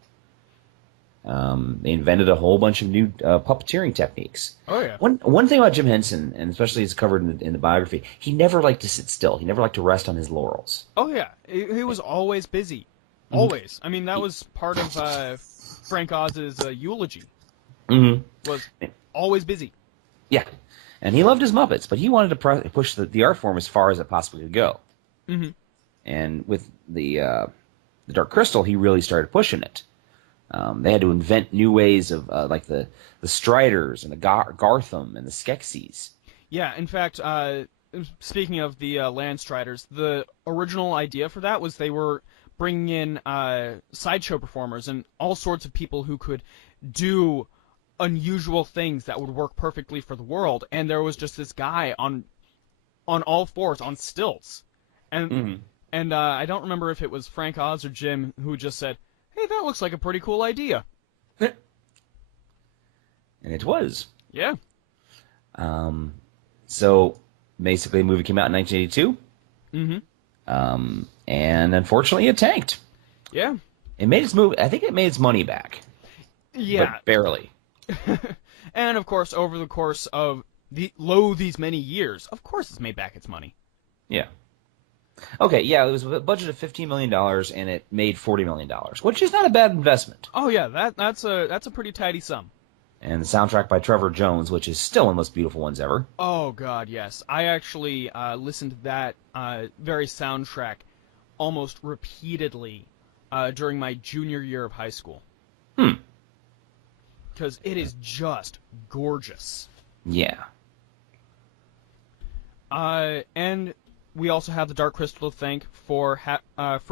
They invented a whole bunch of new puppeteering techniques. Oh, yeah. One thing about Jim Henson, and especially it's covered in the biography, he never liked to sit still. He never liked to rest on his laurels. Oh, yeah. He was always busy. Always. I mean, that was part of Frank Oz's eulogy. Mm-hmm. Was always busy. Yeah. And he loved his Muppets, but he wanted to push the art form as far as it possibly could go. Mm-hmm. And with the Dark Crystal, he really started pushing it. They had to invent new ways of like the Striders and the Gartham and the Skeksis. Yeah, in fact, speaking of the Land Striders, the original idea for that was they were bringing in sideshow performers and all sorts of people who could do unusual things that would work perfectly for the world, and there was just this guy on all fours on stilts, and I don't remember if it was Frank Oz or Jim who just said, "Hey, that looks like a pretty cool idea," and it was. Yeah. So basically, the movie came out in 1982. Mm-hmm. And unfortunately, it tanked. Yeah. It made its movie. I think it made its money back. Yeah. But barely. And of course, over the course of these many years, of course, it's made back its money. Yeah. Okay. Yeah, it was a budget of $15 million, and it made $40 million, which is not a bad investment. Oh yeah, that's a pretty tidy sum. And the soundtrack by Trevor Jones, which is still one of the most beautiful ones ever. Oh God, yes. I actually listened to that very soundtrack almost repeatedly during my junior year of high school. Because it is just gorgeous. Yeah. And we also have the Dark Crystal to thank for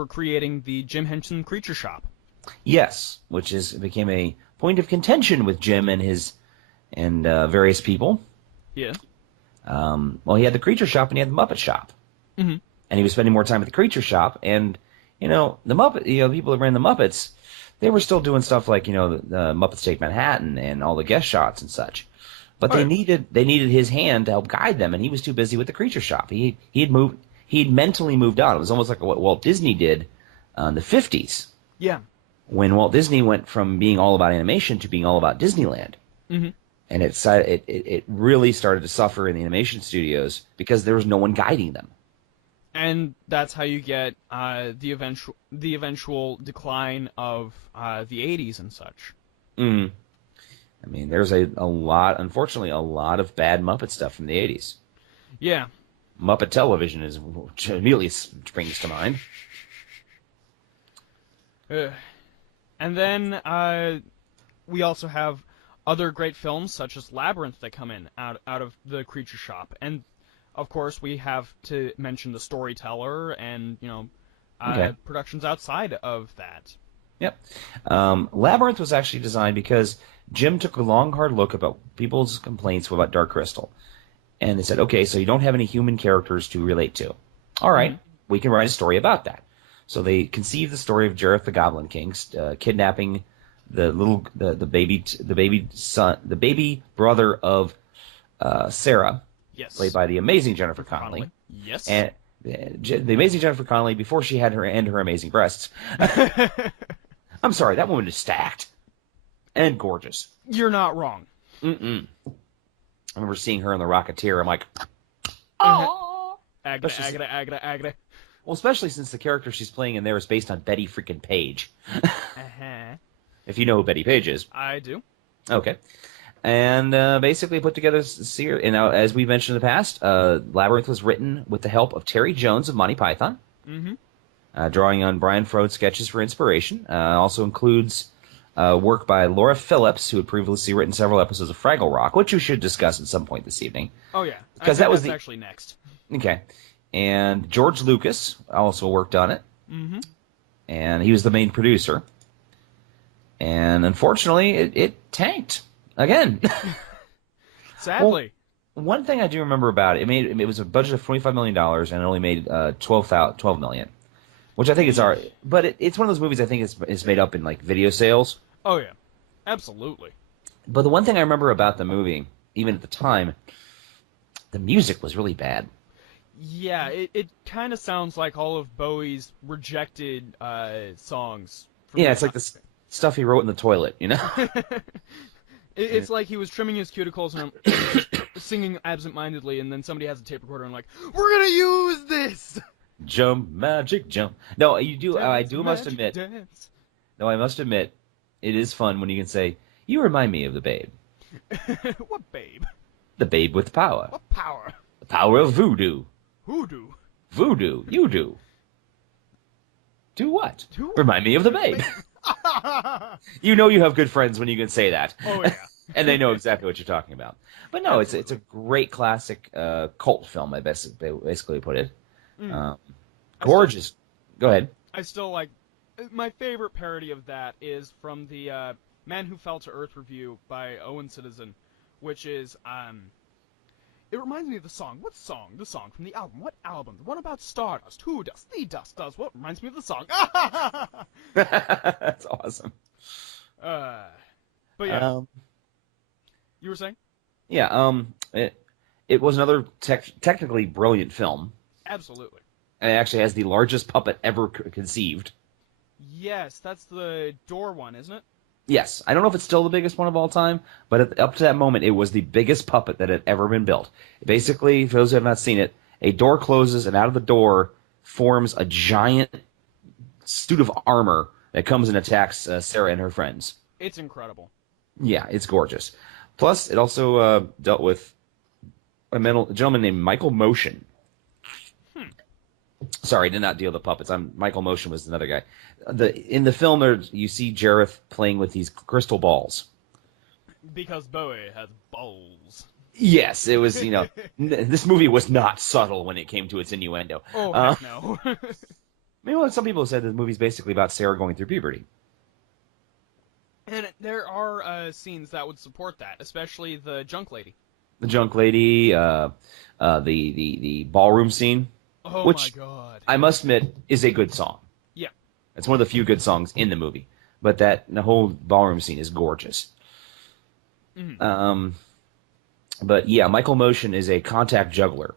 creating the Jim Henson Creature Shop. Yes, which became a point of contention with Jim and various people. Yeah. Well, he had the Creature Shop and he had the Muppet Shop. Mm-hmm. And he was spending more time at the Creature Shop, and the people that ran the Muppets, they were still doing stuff like the Muppets Take Manhattan and all the guest shots and such. But they needed his hand to help guide them, and he was too busy with the Creature Shop. He'd mentally moved on. It was almost like what Walt Disney did in the 50s. Yeah. When Walt Disney went from being all about animation to being all about Disneyland. Mm-hmm. And it really started to suffer in the animation studios because there was no one guiding them. And that's how you get the eventual decline of the 80s and such. Mm. I mean, there's unfortunately, a lot of bad Muppet stuff from the 80s. Yeah. Muppet Television is which immediately springs to mind. And then we also have other great films such as Labyrinth that come in out of the Creature Shop, and of course we have to mention The Storyteller and productions outside of that. Yep. Labyrinth was actually designed because Jim took a long, hard look about people's complaints about Dark Crystal, and they said, okay, so you don't have any human characters to relate to. All right, we can write a story about that. So they conceived the story of Jareth the Goblin King kidnapping the baby brother of Sarah, Yes. played by the amazing Jennifer Connelly. Yes. And the amazing Jennifer Connelly before she had her amazing breasts. I'm sorry, that woman is stacked and gorgeous. You're not wrong. I remember seeing her in The Rocketeer. I'm like, oh, Agatha. Well, especially since the character she's playing in there is based on Betty freaking Page. If you know who Betty Page is. I do. Okay. And basically put together a series. And as we mentioned in the past, Labyrinth was written with the help of Terry Jones of Monty Python, drawing on Brian Frode's sketches for inspiration. Also includes work by Laura Phillips, who had previously written several episodes of Fraggle Rock, which we should discuss at some point this evening. Oh, yeah. Because that was actually next. Okay. And George Lucas also worked on it. Mm-hmm. And he was the main producer. And unfortunately, it tanked again. Sadly. Well, one thing I do remember about it, it was a budget of $25 million and it only made $12 million, which I think is all right. But it's one of those movies I think is made up in like video sales. Oh, yeah. Absolutely. But the one thing I remember about the movie, even at the time, the music was really bad. Yeah, it kind of sounds like all of Bowie's rejected songs. Yeah, it's like the stuff he wrote in the toilet, you know? It's like he was trimming his cuticles and singing absent-mindedly, and then somebody has a tape recorder and like, we're gonna use this. Jump, magic, jump. No, you do. Dance, I must admit. No, I must admit, it is fun when you can say, "You remind me of the Babe." What Babe? The Babe with power. What power? The power of voodoo. Hoodoo. Voodoo. You do. Do what? Do what? Remind me of the Babe. You know you have good friends when you can say that. Oh yeah. And they know exactly what you're talking about. But no, it's a great classic cult film. I basically put it. Gorgeous. Go ahead. I still like. My favorite parody of that is from the Man Who Fell to Earth review by Owen Citizen, which is it reminds me of the song. What song? The song from the album. What album? The one about Stardust. Who does? The Dust does. What reminds me of the song? That's awesome. But yeah. You were saying? Yeah. It was another technically brilliant film. Absolutely. And it actually has the largest puppet ever conceived. Yes, that's the door one, isn't it? Yes. I don't know if it's still the biggest one of all time, but up to that moment, it was the biggest puppet that had ever been built. Basically, for those who have not seen it, a door closes, and out of the door forms a giant suit of armor that comes and attacks Sarah and her friends. It's incredible. Yeah, it's gorgeous. Plus, it also dealt with a gentleman named Michael Motion. Sorry, I did not deal with the puppets. Michael Motion was another guy. In the film, you see Jareth playing with these crystal balls. Because Bowie has balls. Yes, it was, this movie was not subtle when it came to its innuendo. Oh, heck no. Some people said the movie's basically about Sarah going through puberty. And there are scenes that would support that, especially the junk lady. The junk lady, the ballroom scene. Oh which, my god. I must admit, is a good song. Yeah. It's one of the few good songs in the movie. But the whole ballroom scene is gorgeous. Mm-hmm. But yeah, Michael Motion is a contact juggler.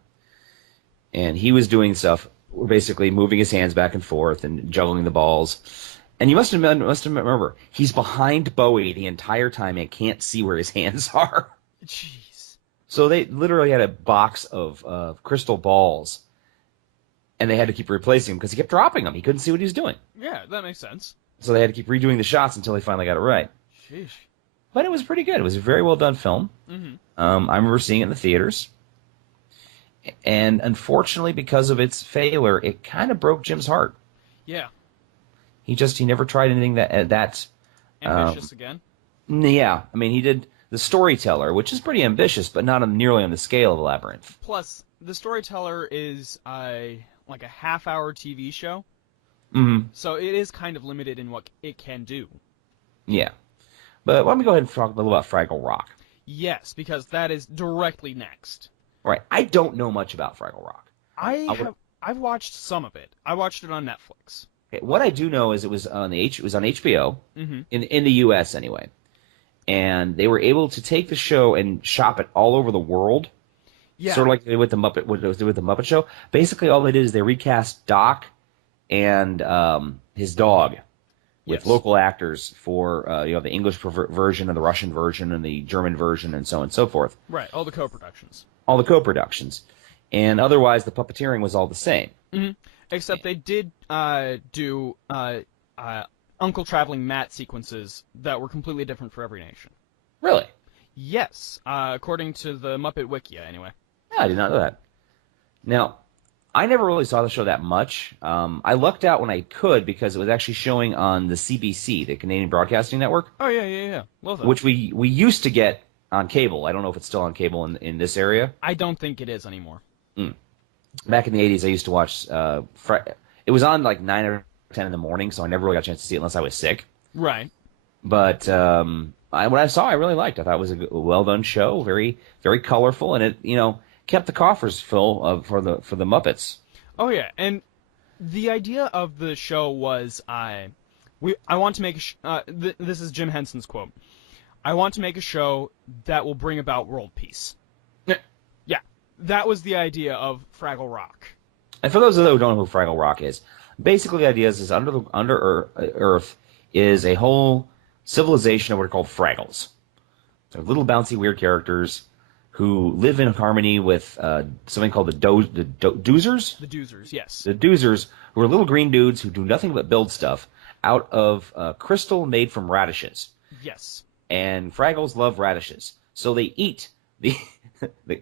And he was doing stuff, basically moving his hands back and forth and juggling the balls. And you must remember, he's behind Bowie the entire time and can't see where his hands are. Jeez. So they literally had a box of crystal balls. And they had to keep replacing him because he kept dropping them. He couldn't see what he was doing. Yeah, that makes sense. So they had to keep redoing the shots until they finally got it right. Sheesh. But it was pretty good. It was a very well done film. Mm-hmm. I remember seeing it in the theaters. And unfortunately, because of its failure, it kind of broke Jim's heart. Yeah. He never tried anything that ambitious again? Yeah. I mean, he did The Storyteller, which is pretty ambitious, but not nearly on the scale of Labyrinth. Plus, The Storyteller is like a half-hour TV show. Mm-hmm. So it is kind of limited in what it can do. Yeah. But why don't we go ahead and talk a little about Fraggle Rock? Yes, because that is directly next. Right. I don't know much about Fraggle Rock. I've watched some of it. I watched it on Netflix. Okay, what I do know is it was on HBO, mm-hmm. in the U.S. anyway. And they were able to take the show and shop it all over the world. Yeah. Sort of like they did with the Muppet Show. Basically, all they did is they recast Doc and his dog with local actors for the English version and the Russian version and the German version and so on and so forth. Right, all the co-productions. All the co-productions. And otherwise, the puppeteering was all the same. Mm-hmm. Except they did do Uncle Traveling Matt sequences that were completely different for every nation. Really? Yes, according to the Muppet Wikia, anyway. Yeah, I did not know that. Now, I never really saw the show that much. I lucked out when I could because it was actually showing on the CBC, the Canadian Broadcasting Network. Oh, yeah. Love that. Which we used to get on cable. I don't know if it's still on cable in this area. I don't think it is anymore. Back in the 80s, I used to watch... it was on like 9 or 10 in the morning, so I never really got a chance to see it unless I was sick. Right. But what I saw, I really liked. I thought it was a well-done show, very, very colorful, and it, kept the coffers full for the Muppets. Oh yeah, and the idea of the show was I want to make this is Jim Henson's quote. I want to make a show that will bring about world peace. Yeah, That was the idea of Fraggle Rock. And for those who don't know who Fraggle Rock is, basically the idea is under Earth is a whole civilization of what are called Fraggles. They're little bouncy weird characters who live in harmony with something called the Doozers. The Doozers, yes. The Doozers, who are little green dudes who do nothing but build stuff out of crystal made from radishes. Yes. And Fraggles love radishes, so they eat they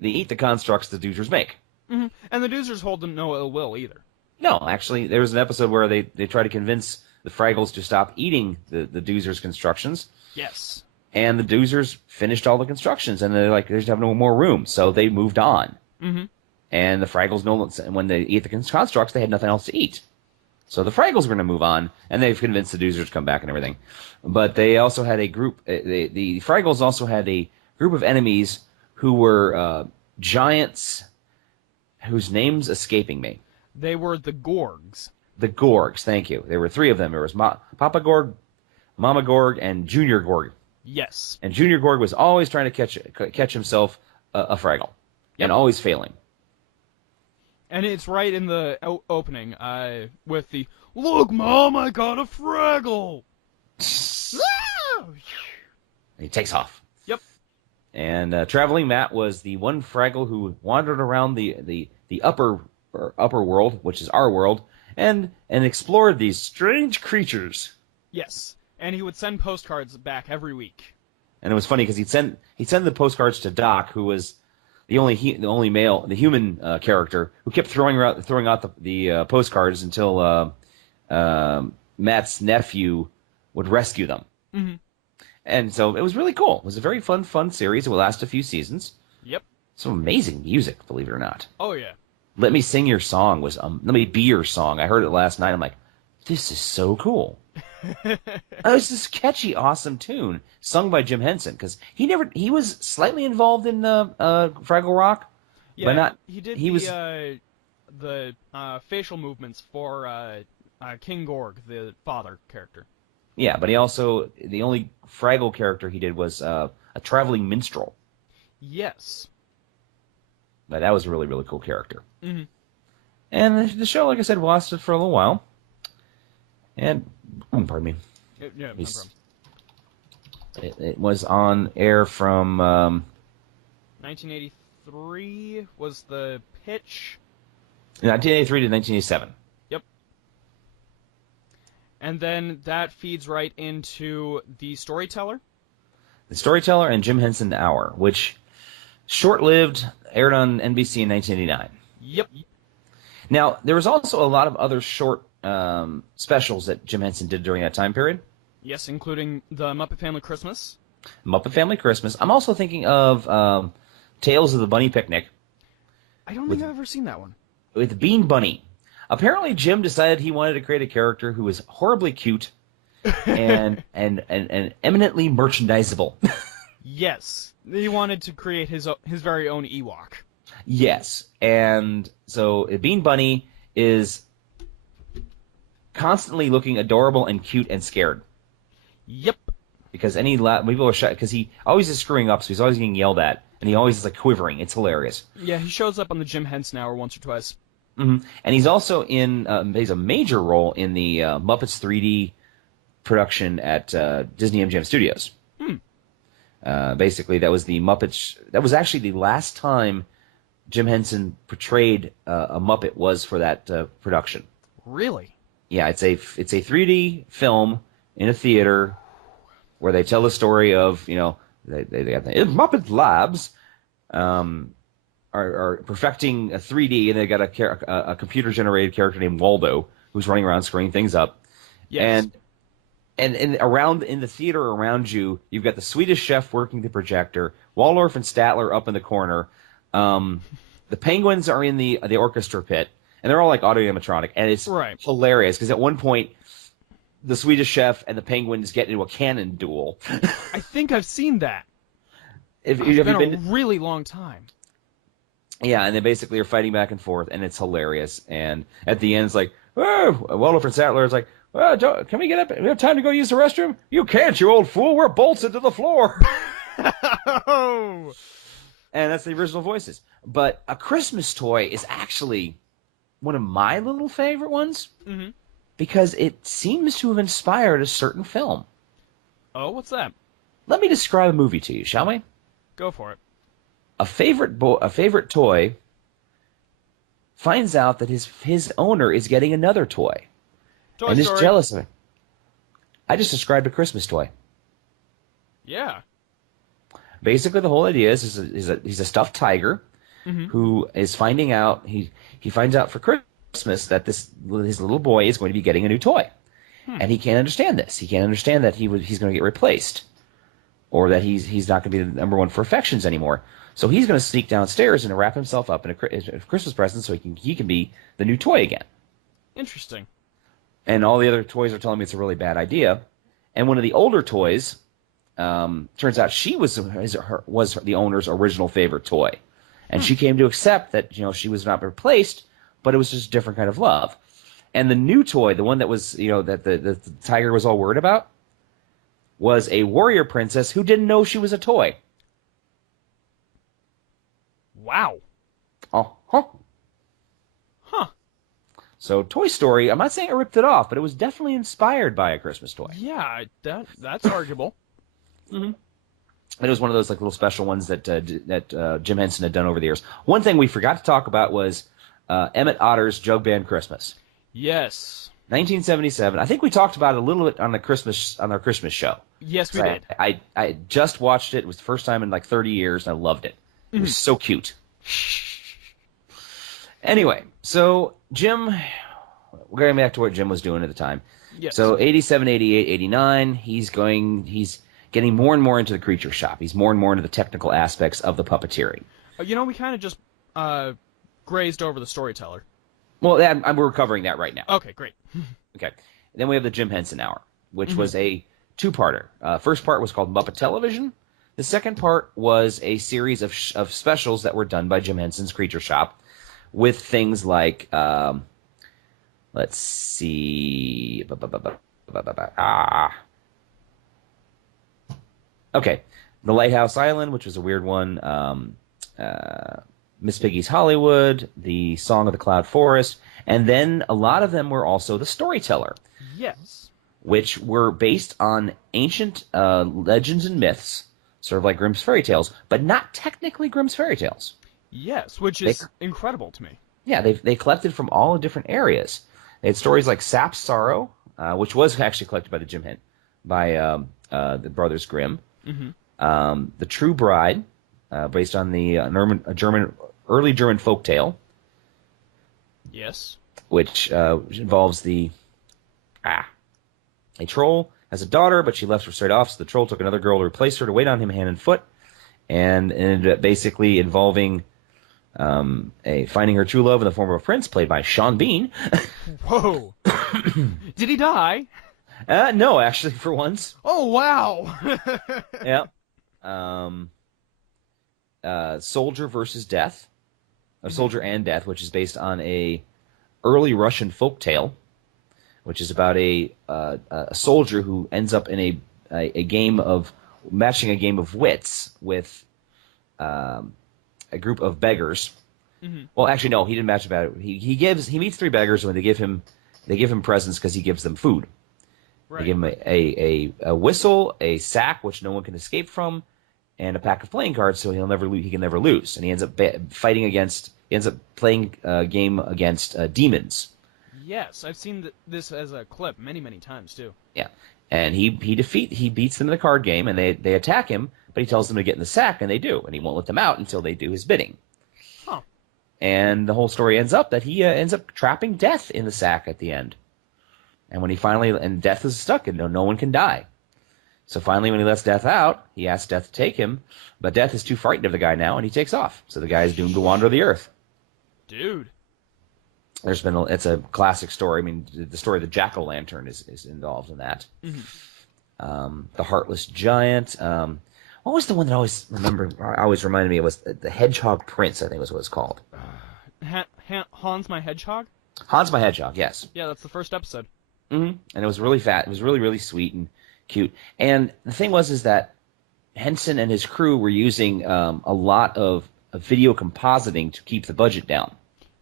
eat the constructs the Doozers make. Mm-hmm. And the Doozers hold them no ill will either. No, actually, there was an episode where they try to convince the Fraggles to stop eating the Doozers' constructions. Yes. And the Doozers finished all the constructions, and they're like, they just have no more room, so they moved on. Mm-hmm. And the Fraggles, when they eat the constructs, they had nothing else to eat. So the Fraggles were going to move on, and they've convinced the Doozers to come back and everything. But they also had a group, the Fraggles also had a group of enemies who were giants whose name's escaping me. They were the Gorgs. The Gorgs, thank you. There were three of them. There was Papa Gorg, Mama Gorg, and Junior Gorg. Yes. And Junior Gorg was always trying to catch himself a Fraggle, and always failing. And it's right in the opening with the, "Look, Mom, I got a Fraggle!" He takes off. Yep. And Traveling Matt was the one Fraggle who wandered around the upper world, which is our world, and explored these strange creatures. Yes. And he would send postcards back every week. And it was funny because he'd send the postcards to Doc, who was the only male, the human character, who kept throwing out the postcards until Matt's nephew would rescue them. Mm-hmm. And so it was really cool. It was a very fun series. It would last a few seasons. Yep. Some amazing music, believe it or not. Oh yeah. Let Me Sing Your Song was Let Me Be Your Song. I heard it last night. I'm like, this is so cool. It was this catchy, awesome tune sung by Jim Henson, because he was slightly involved in Fraggle Rock, yeah, but not. He did the facial movements for King Gorg, the father character. Yeah, but he also, the only Fraggle character he did was a traveling minstrel. Yes. But that was a really, really cool character. Mm-hmm. And the show, like I said, lasted for a little while. And, pardon me. Yeah, no problem. It was on air from... 1983 was the pitch. 1983 to 1987. Yep. And then that feeds right into The Storyteller. The Storyteller and Jim Henson Hour, which, short-lived, aired on NBC in 1989. Yep. Now, there was also a lot of other short specials that Jim Henson did during that time period. Yes, including the Muppet Family Christmas. Muppet Family Christmas. I'm also thinking of Tales of the Bunny Picnic. I don't think I've ever seen that one. With Bean Bunny. Apparently, Jim decided he wanted to create a character who was horribly cute and eminently merchandisable. Yes, he wanted to create his very own Ewok. Yes, and so Bean Bunny is constantly looking adorable and cute and scared. Yep. Because people are shy, because he always is screwing up, so he's always getting yelled at, and he always is like quivering. It's hilarious. Yeah, he shows up on the Jim Henson Hour once or twice. Mm-hmm. And he's also plays a major role in the Muppets 3D production at Disney MGM Studios. Basically, that was the Muppets. That was actually the last time Jim Henson portrayed a Muppet was for that production. Really? Yeah, it's a 3D film in a theater where they tell the story of, they got the Muppet Labs are perfecting a 3D, and they got a computer generated character named Waldo who's running around screwing things up. Yes. And around in the theater around you, you've got the Swedish Chef working the projector, Waldorf and Statler up in the corner. The Penguins are in the orchestra pit, and they're all like audio animatronic, and it's hilarious because at one point the Swedish Chef and the Penguins get into a cannon duel. I think I've seen that. It's been a really long time. Yeah, and they basically are fighting back and forth, and it's hilarious. And at the end, it's like, oh, Waldorf and Statler is like, well, can we get up? We have time to go use the restroom? You can't, you old fool. We're bolted to the floor. And that's the original voices. But A Christmas Toy is actually one of my little favorite ones because it seems to have inspired a certain film. Oh, what's that? Let me describe a movie to you, shall we? Go for it. A favorite toy finds out that his owner is getting another toy. Toy and Story. is jealous of it. I just described A Christmas Toy. Yeah. Basically, the whole idea is he's a stuffed tiger who is finding out he finds out for Christmas that his little boy is going to be getting a new toy, and he can't understand this. He can't understand that he's going to get replaced, or that he's not going to be the number one for affections anymore. So he's going to sneak downstairs and wrap himself up in a Christmas present so he can be the new toy again. Interesting. And all the other toys are telling me it's a really bad idea. And one of the older toys, turns out she was the owner's original favorite toy, and she came to accept that she was not replaced, but it was just a different kind of love. And the new toy, the one that was that the tiger was all worried about, was a warrior princess who didn't know she was a toy. Wow. Uh-huh. Huh. So Toy Story, I'm not saying I ripped it off, but it was definitely inspired by A Christmas Toy. Yeah, that's arguable. It was one of those little special ones that Jim Henson had done over the years. One thing we forgot to talk about was Emmett Otter's Jug Band Christmas, Yes. 1977. I think we talked about it a little bit on our Christmas show. Yes, we did. I just watched it. It was the first time in 30 years, and I loved it. It was so cute. Anyway, so Jim, we're going back to what Jim was doing at the time. Yes. So 87, 88, 89, he's getting more and more into the creature shop. He's more and more into the technical aspects of the puppeteering. We kind of just grazed over the storyteller. Well, we're covering that right now. Okay, great. Okay. Then we have the Jim Henson Hour, which was a two-parter. First part was called Muppet Television. The second part was a series of specials that were done by Jim Henson's Creature Shop with things like, let's see, okay, The Lighthouse Island, which was a weird one, Miss Piggy's Hollywood, The Song of the Cloud Forest, and then a lot of them were also The Storyteller. Yes. Which were based on ancient legends and myths, sort of like Grimm's fairy tales, but not technically Grimm's fairy tales. Yes, which is incredible to me. Yeah, they collected from all different areas. They had stories like Sap's Sorrow, which was actually collected by the Brothers Grimm. The True Bride, based on the early German folktale. Yes. Which involves a troll has a daughter, but she left her straight off, so the troll took another girl to replace her to wait on him hand and foot, and ended up basically involving finding her true love in the form of a prince, played by Sean Bean. Whoa. Did he die? No, actually, for once. Oh, wow. Yeah. Soldier versus Death, or Soldier and Death, which is based on a early Russian folktale, which is about a soldier who ends up in a game of matching a game of wits with a group of beggars. Well, actually, no, he didn't match about it. He meets three beggars when they give him presents because he gives them food. Right. They give him a whistle, a sack which no one can escape from, and a pack of playing cards so he can never lose. And he ends up playing a game against demons. Yes, I've seen this as a clip many, many times too. Yeah, and he beats them in the card game, and they attack him, but he tells them to get in the sack, and they do, and he won't let them out until they do his bidding. Huh. And the whole story ends up that he ends up trapping Death in the sack at the end. And when and Death is stuck, and no one can die. So finally, when he lets Death out, he asks Death to take him, but Death is too frightened of the guy now, and he takes off. So the guy is doomed to wander the earth. Dude. It's a classic story. I mean, the story of the Jack-o'-lantern is involved in that. The Heartless Giant. What was the one that I always reminded me? It was the Hedgehog Prince, I think was what it's called. Hans My Hedgehog? Hans My Hedgehog, yes. Yeah, that's the first episode. And it was really fat. It was really, really sweet and cute. And the thing is that Henson and his crew were using a lot of video compositing to keep the budget down.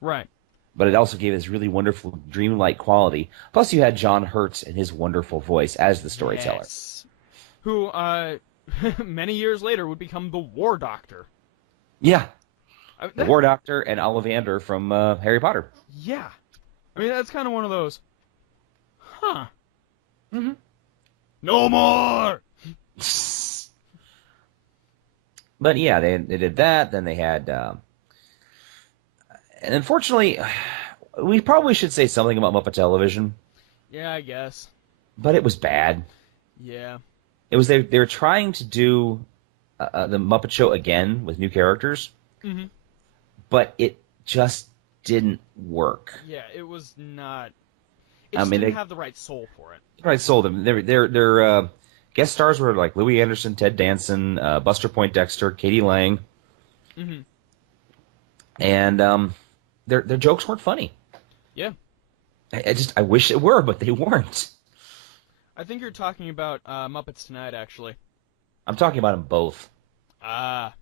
Right. But it also gave this really wonderful dreamlike quality. Plus, you had John Hurts and his wonderful voice as the storyteller. Yes. Who, many years later would become the War Doctor. Yeah. The War Doctor and Ollivander from Harry Potter. Yeah. I mean, that's kind of one of those. Huh. Mm-hmm. No more! But yeah, they did that. Then they had... and unfortunately, we probably should say something about Muppet Television. Yeah, I guess. But it was bad. Yeah. It was they were trying to do the Muppet Show again with new characters, Mm-hmm. but it just didn't work. Yeah, it was not... It just didn't have the right soul for it. Right, sold them. Their guest stars were like Louis Anderson, Ted Danson, Buster Poindexter, Katie Lang. Mm-hmm. And their jokes weren't funny. Yeah. I wish it were, but they weren't. I think you're talking about Muppets Tonight, actually. I'm talking about them both. Ah.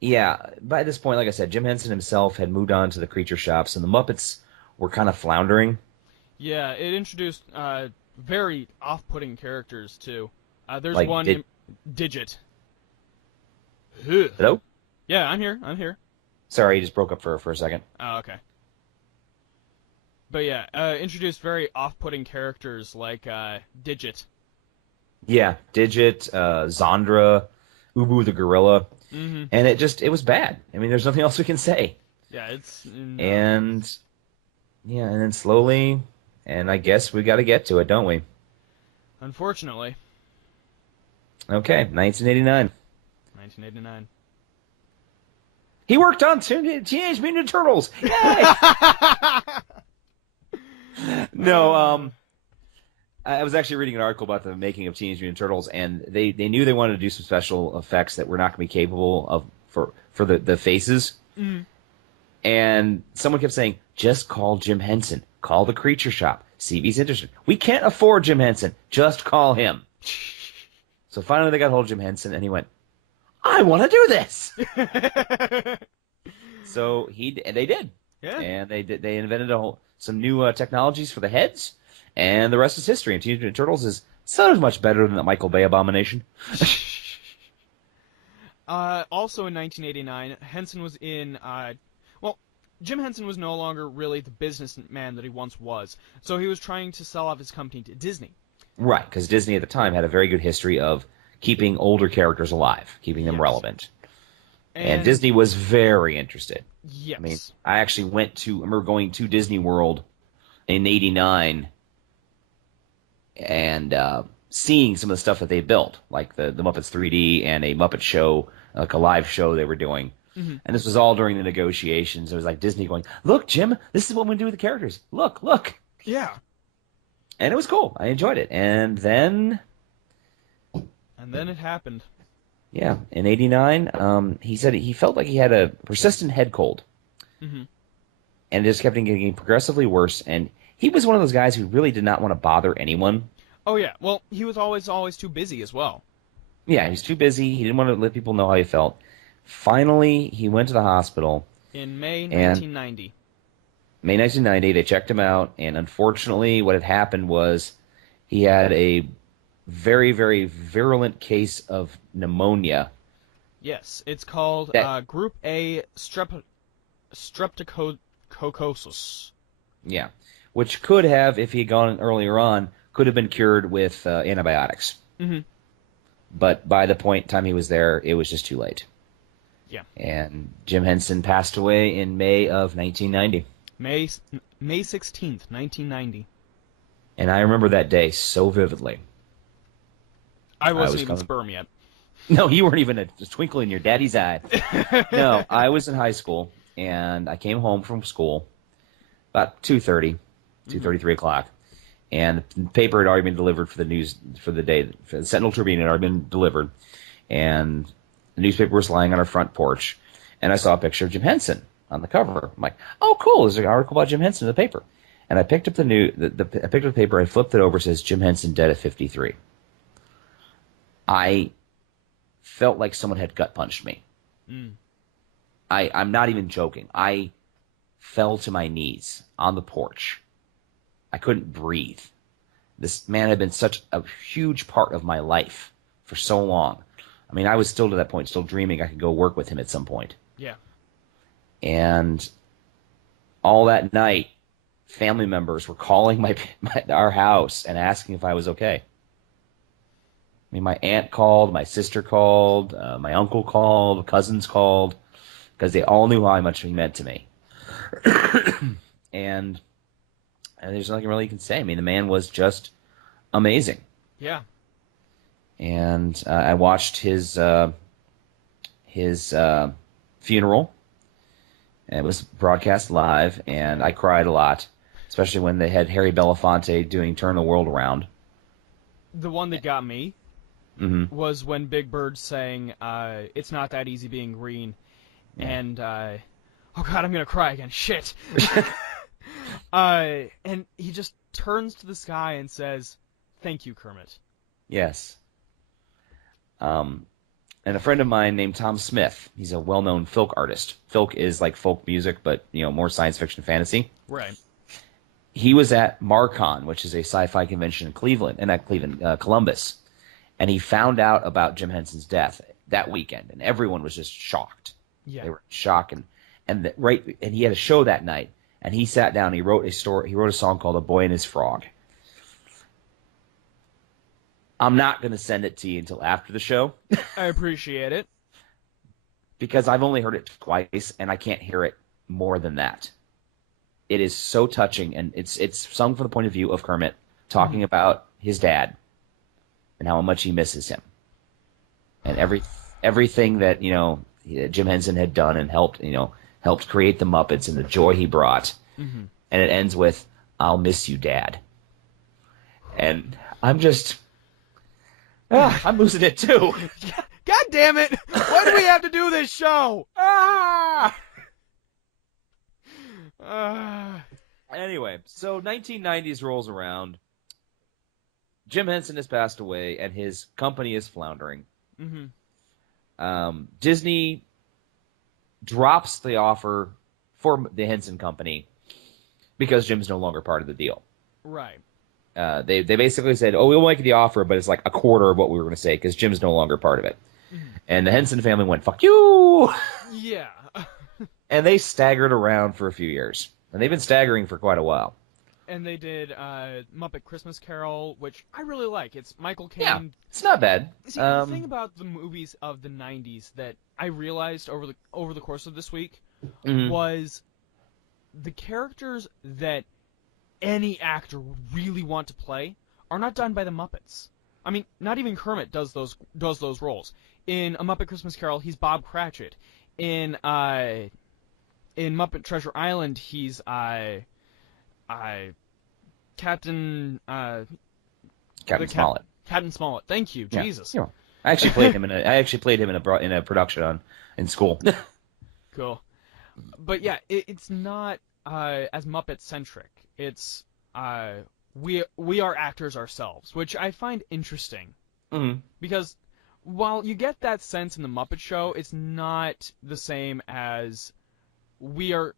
Yeah, by this point, like I said, Jim Henson himself had moved on to the Creature Shops, and the Muppets were kind of floundering. Yeah, it introduced very off-putting characters, too. There's like one... Digit. Hello? Yeah, I'm here. Sorry, you just broke up for a second. Oh, okay. But yeah, introduced very off-putting characters like Digit. Yeah, Digit, Zandra, Ubu the gorilla, Mm-hmm. and it was bad. I mean, there's nothing else we can say. Yeah, it's... And then slowly, and I guess we got to get to it, don't we? Unfortunately. Okay, 1989. 1989. He worked on Teenage Mutant Ninja Turtles. Yay! No, I was actually reading an article about the making of Teenage Mutant Ninja Turtles, and they knew they wanted to do some special effects that were not going to be capable of for the faces. Mm-hmm. And someone kept saying, just call Jim Henson. Call the Creature Shop. See if he's interested. We can't afford Jim Henson. Just call him. So finally they got hold of Jim Henson, and he went, I want to do this. So they did. Yeah. And they invented some new technologies for the heads, and the rest is history. And Teenage Mutant Ninja Turtles is so much better than the Michael Bay abomination. Also in 1989, Henson was in... Jim Henson was no longer really the businessman that he once was, so he was trying to sell off his company to Disney. Right, because Disney at the time had a very good history of keeping older characters alive, keeping them relevant. And Disney was very interested. Yes. I mean, I actually remember going to Disney World in '89 and seeing some of the stuff that they built, like the Muppets 3D and a Muppet show, like a live show they were doing. Mm-hmm. And this was all during the negotiations. It was like Disney going, look, Jim, this is what we do with the characters. Look. Yeah. And it was cool. I enjoyed it. And then it happened. Yeah, in '89, he said he felt like he had a persistent head cold. Mm-hmm. And it just kept getting progressively worse. And he was one of those guys who really did not want to bother anyone. Oh, yeah. Well, he was always too busy as well. Yeah, he was too busy. He didn't want to let people know how he felt. Finally, he went to the hospital. In May 1990. May 1990, they checked him out, and unfortunately what had happened was he had a very, very virulent case of pneumonia. Yes, it's called Group A streptococcus. Yeah, which could have, if he had gone earlier on, could have been cured with antibiotics. Mm-hmm. But by the time he was there, it was just too late. Yeah. And Jim Henson passed away in May of 1990. May 16th, 1990. And I remember that day so vividly. I wasn't even sperm yet. No, you weren't even a twinkle in your daddy's eye. No, I was in high school, and I came home from school about 2:30, 3 o'clock, and the paper had already been delivered for the news for the day. The Sentinel Tribune had already been delivered, and the newspaper was lying on our front porch, and I saw a picture of Jim Henson on the cover. I'm like, oh, cool, there's an article about Jim Henson in the paper. And I picked up I picked up the paper, I flipped it over, it says Jim Henson dead at 53. I felt like someone had gut punched me. I'm not even joking. I fell to my knees on the porch. I couldn't breathe. This man had been such a huge part of my life for so long. I mean, I was still to that point, still dreaming I could go work with him at some point. Yeah. And all that night, family members were calling our house and asking if I was okay. I mean, my aunt called, my sister called, my uncle called, cousins called, because they all knew how much he meant to me. and there's nothing really you can say. I mean, the man was just amazing. Yeah. And I watched his funeral. And it was broadcast live, and I cried a lot, especially when they had Harry Belafonte doing "Turn the World Around." The one that got me was when Big Bird sang "It's Not That Easy Being Green," and oh god, I'm gonna cry again. Shit. And he just turns to the sky and says, "Thank you, Kermit." Yes. And a friend of mine named Tom Smith, he's a well-known folk artist. Folk is like folk music, but more science fiction fantasy. Right. He was at MarCon, which is a sci-fi convention in Columbus, and he found out about Jim Henson's death that weekend, and everyone was just shocked. Yeah. They were shocked, and he had a show that night, and he sat down. And he wrote a song called "A Boy and His Frog." I'm not going to send it to you until after the show. I appreciate it. Because I've only heard it twice, and I can't hear it more than that. It is so touching, and it's sung from the point of view of Kermit talking about his dad and how much he misses him. And everything that, Jim Henson had done and helped create the Muppets and the joy he brought. And it ends with, "I'll miss you, Dad." And I'm just... I'm losing it too. God damn it! Why do we have to do this show? Anyway, so 1990s rolls around. Jim Henson has passed away, and his company is floundering. Disney drops the offer for the Henson Company because Jim's no longer part of the deal. Right. They basically said, "Oh, we'll make the offer, but it's like a quarter of what we were going to say because Jim's no longer part of it." And the Henson family went, "Fuck you!" Yeah. And they staggered around for a few years, and they've been staggering for quite a while. And they did Muppet Christmas Carol, which I really like. It's Michael Caine. Yeah, it's not bad. See, the thing about the movies of the '90s that I realized over the course of this week was the characters that any actor would really want to play are not done by the Muppets. I mean, not even Kermit does those roles. In A Muppet Christmas Carol, he's Bob Cratchit. In Muppet Treasure Island, he's Captain Smollett. Captain Smollett. Thank you, Jesus. Yeah. I actually played him in a production in school. Cool. But yeah, it's not as Muppet centric. It's we are actors ourselves, which I find interesting. Because while you get that sense in the Muppet Show, it's not the same as we are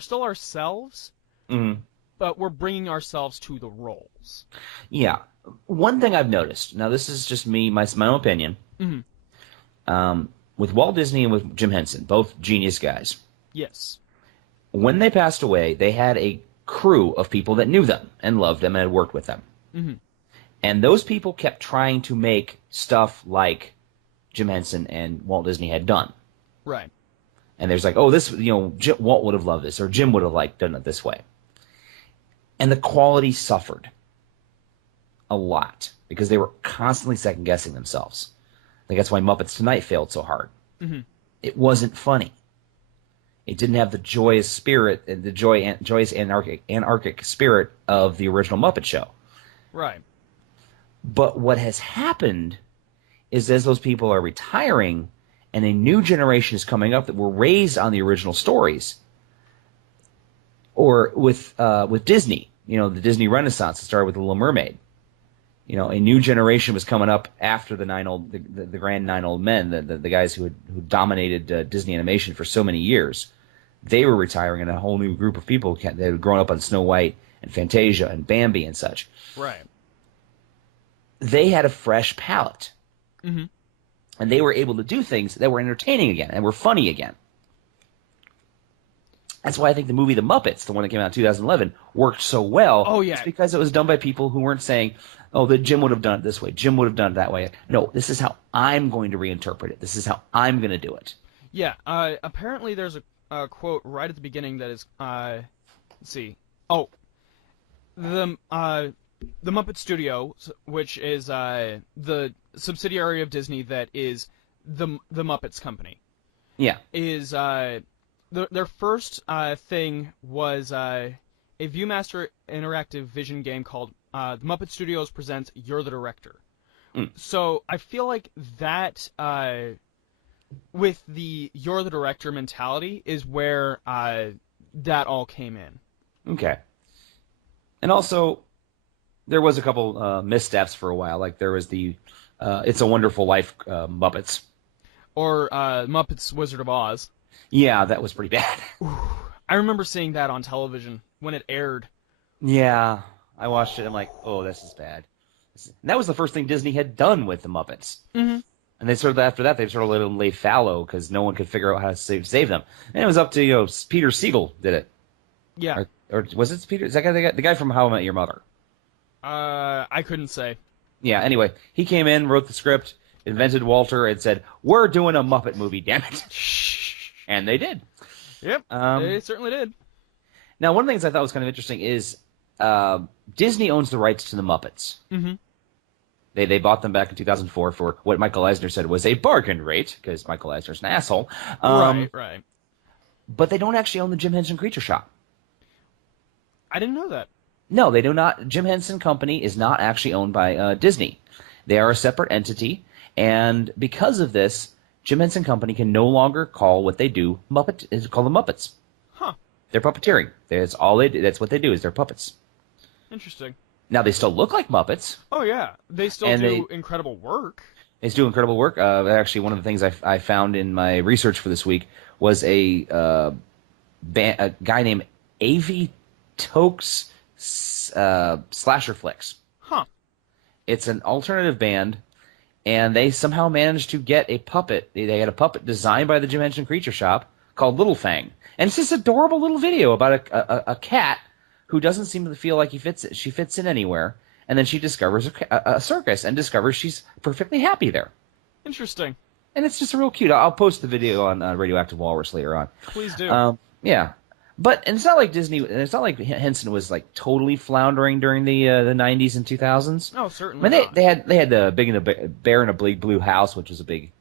still ourselves, but we're bringing ourselves to the roles. Yeah. One thing I've noticed, now this is just me, my own opinion, with Walt Disney and with Jim Henson, both genius guys. Yes. When they passed away, they had a crew of people that knew them and loved them and had worked with them. And those people kept trying to make stuff like Jim Henson and Walt Disney had done. Right. And there's like, oh, this, Walt would have loved this, or Jim would have done it this way. And the quality suffered a lot because they were constantly second guessing themselves. I think that's why Muppets Tonight failed so hard. It wasn't funny. It didn't have the joyous spirit and the joyous anarchic spirit of the original Muppet Show. Right. But what has happened is as those people are retiring and a new generation is coming up that were raised on the original stories, or with Disney, the Disney Renaissance that started with The Little Mermaid, a new generation was coming up after the grand nine old men, the guys who dominated Disney animation for so many years. They were retiring, and a whole new group of people that had grown up on Snow White and Fantasia and Bambi and such. Right. They had a fresh palette. Mm-hmm. And they were able to do things that were entertaining again and were funny again. That's why I think the movie The Muppets, the one that came out in 2011, worked so well. Oh, yeah. It's because it was done by people who weren't saying, oh, that Jim would have done it this way, Jim would have done it that way. No, this is how I'm going to reinterpret it. This is how I'm going to do it. Yeah, apparently there's a quote right at the beginning that is, let's see. Oh, the Muppet Studio, which is the subsidiary of Disney that is the Muppets Company. Yeah. Is their first thing was a ViewMaster interactive vision game called The Muppet Studios Presents You're the Director. So I feel like that with the You're the Director mentality is where that all came in. Okay. And also, there was a couple missteps for a while. Like there was the It's a Wonderful Life Muppets. Or Muppets Wizard of Oz. Yeah, that was pretty bad. I remember seeing that on television when it aired. Yeah, I watched it. I'm like, oh, this is bad. And that was the first thing Disney had done with the Muppets. Mm-hmm. And they after that, they sort of let them lay fallow because no one could figure out how to save them. And it was up to Peter Siegel did it. Yeah. Or was it Peter? Is that guy the guy from How I Met Your Mother? I couldn't say. Yeah. Anyway, he came in, wrote the script, invented Walter, and said, "We're doing a Muppet movie, damn it!" And they did. Yep. They certainly did. Now, one of the things I thought was kind of interesting is Disney owns the rights to the Muppets. Mm-hmm. They bought them back in 2004 for what Michael Eisner said was a bargain rate, because Michael Eisner's an asshole. Right. But they don't actually own the Jim Henson Creature Shop. I didn't know that. No, they do not. Jim Henson Company is not actually owned by Disney. They are a separate entity, and because of this, Jim Henson Company can no longer call what they do call them Muppets. Huh. They're puppeteering. That's all they do. That's what they do is they're puppets. Interesting. Now, they still look like Muppets. Oh, yeah. They still do incredible work. They do incredible work. Actually, one of the things I found in my research for this week was a guy named A.V. Tokes Slasher Flicks. Huh. It's an alternative band, and they somehow managed to get a puppet. They had a puppet designed by the Jim Henson Creature Shop called Little Fang. And it's this adorable little video about a cat who doesn't seem to feel like she fits in anywhere, and then she discovers a circus and discovers she's perfectly happy there. Interesting. And it's just real cute. I'll post the video on Radioactive Walrus later on. Please do. Yeah. But it's not like Disney. It's not like Henson was like totally floundering during the 90s and 2000s. No, certainly. I mean, not. they had the Bear in a Big Blue House, which was a big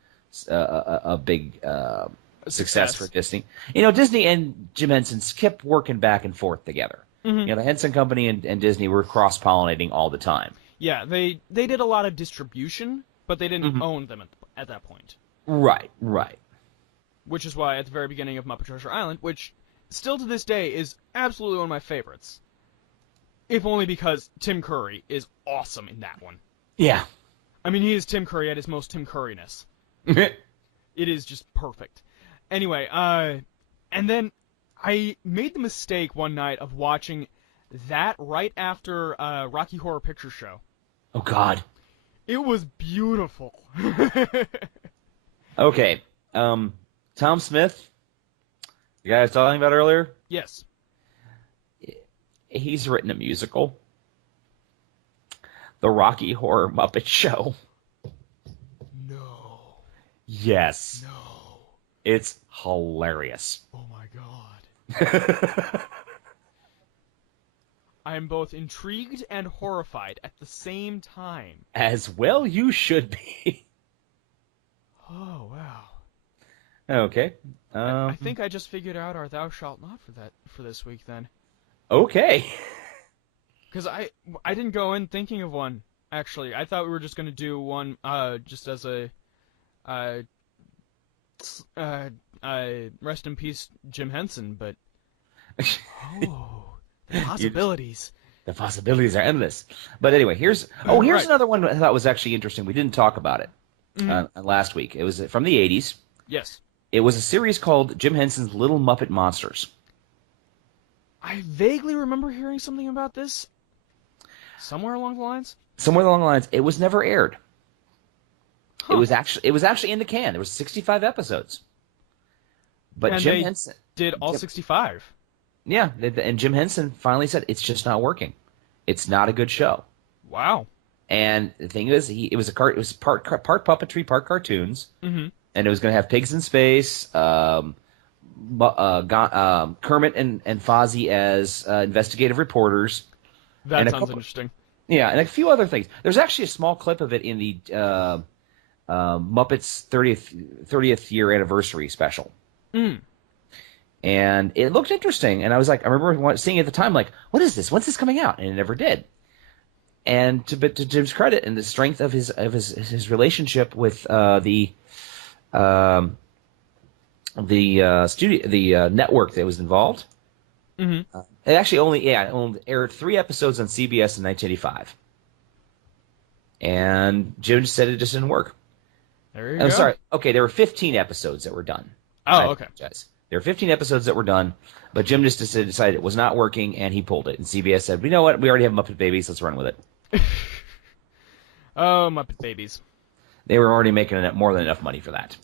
success for Disney. Disney and Jim Henson kept working back and forth together. Mm-hmm. The Henson Company and Disney were cross-pollinating all the time. Yeah, they did a lot of distribution, but they didn't own them at that point. Right. Which is why at the very beginning of Muppet Treasure Island, which still to this day is absolutely one of my favorites, if only because Tim Curry is awesome in that one. Yeah. I mean, he is Tim Curry at his most Tim Curryness. It is just perfect. Anyway, and then I made the mistake one night of watching that right after Rocky Horror Picture Show. Oh, God. It was beautiful. Okay. Tom Smith, the guy I was talking about earlier, Yes. he's written a musical, The Rocky Horror Muppet Show. No. Yes. No. It's hilarious. Oh my god. I am both intrigued and horrified at the same time. As well you should be. Oh, wow. Okay. I think I just figured out our Thou Shalt Not for this week then. Okay. Because I didn't go in thinking of one, actually. I thought we were just going to do one just as a rest in peace Jim Henson, but oh, the possibilities. The possibilities are endless. But anyway, here's Right. another one I thought was actually interesting. We didn't talk about it Mm-hmm. last week. It was from the 80s. Yes. It was a series called Jim Henson's Little Muppet Monsters. I vaguely remember hearing something about this somewhere along the lines. Somewhere along the lines, it was never aired. Huh. It was actually in the can. There was 65 episodes. But And Jim they Henson did all 65. Yeah, and Jim Henson finally said it's just not working. It's not a good show. Wow. And the thing is, it was part puppetry, part cartoons, Mm-hmm. and it was going to have pigs in space, Kermit and Fozzie as investigative reporters, That and a sounds couple, interesting. yeah, and a few other things. There's actually a small clip of it in the Muppets 30th year anniversary special. Mm. And it looked interesting, and I remember seeing it at the time, like, what is this? When's this coming out? And it never did. And to Jim's credit and the strength of his relationship with the network that was involved, Mm-hmm. it actually only aired 3 episodes on CBS in 1985. And Jim just said it just didn't work. There you I'm go. sorry. Okay, there were 15 episodes that were done. I Oh, okay. apologize. There were 15 episodes that were done, but Jim just decided it was not working, and he pulled it. And CBS said, "You know what? We already have Muppet Babies. Let's run with it." Oh, Muppet Babies. They were already making more than enough money for that.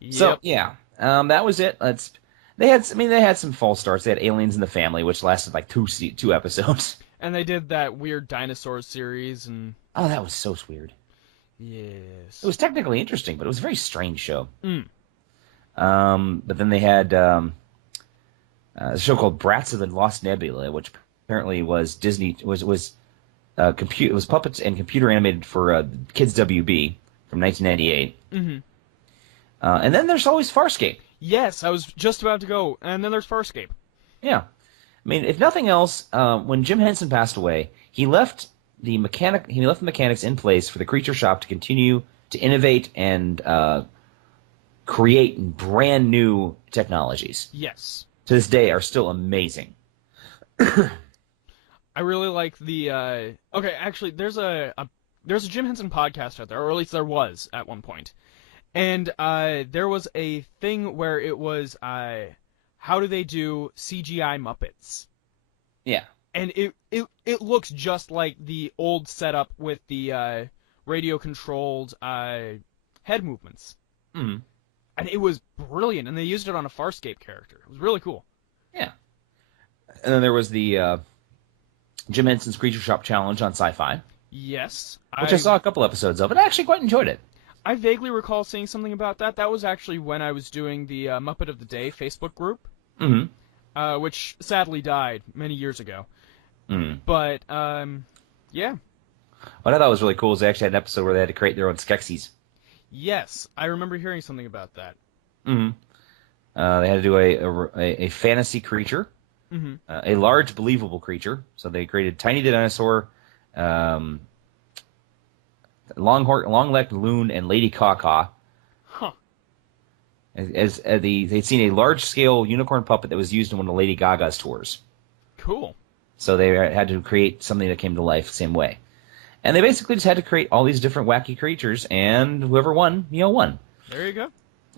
Yep. So yeah, that was it. They had some false starts. They had Aliens in the Family, which lasted like two episodes. And they did that weird dinosaur series, and Oh, that was so weird. yes. It was technically interesting, but it was a very strange show. Mm. But then they had a show called Brats of the Lost Nebula, which apparently was Disney it was puppets and computer animated for Kids WB from 1998. Mm-hmm. And then there's always Farscape. Yes, I was just about to go. And then there's Farscape. Yeah, I mean, if nothing else, when Jim Henson passed away, he left the mechanics in place for the Creature Shop to continue to innovate and create brand new technologies. Yes. To this day, are still amazing. I really like the. Okay, actually, there's a Jim Henson podcast out there, or at least there was at one point, and there was a thing where it was how do they do CGI Muppets? Yeah. And it looks just like the old setup with the radio controlled head movements. Mm-hmm. And it was brilliant, and they used it on a Farscape character. It was really cool. Yeah. And then there was the Jim Henson's Creature Shop Challenge on Sci-Fi, Yes. which I saw a couple episodes of, and I actually quite enjoyed it. I vaguely recall seeing something about that. That was actually when I was doing the Muppet of the Day Facebook group, which sadly died many years ago. Mm-hmm. But, yeah. What I thought was really cool is they actually had an episode where they had to create their own Skeksis. Yes, I remember hearing something about that. Mm-hmm. They had to do a fantasy creature, Mm-hmm. a large, believable creature. So they created Tiny the Dinosaur, Long-legged Loon, and Lady Caw-Caw. Huh. They'd seen a large-scale unicorn puppet that was used in one of Lady Gaga's tours. Cool. So they had to create something that came to life the same way. And they basically just had to create all these different wacky creatures, and whoever won, won. There you go.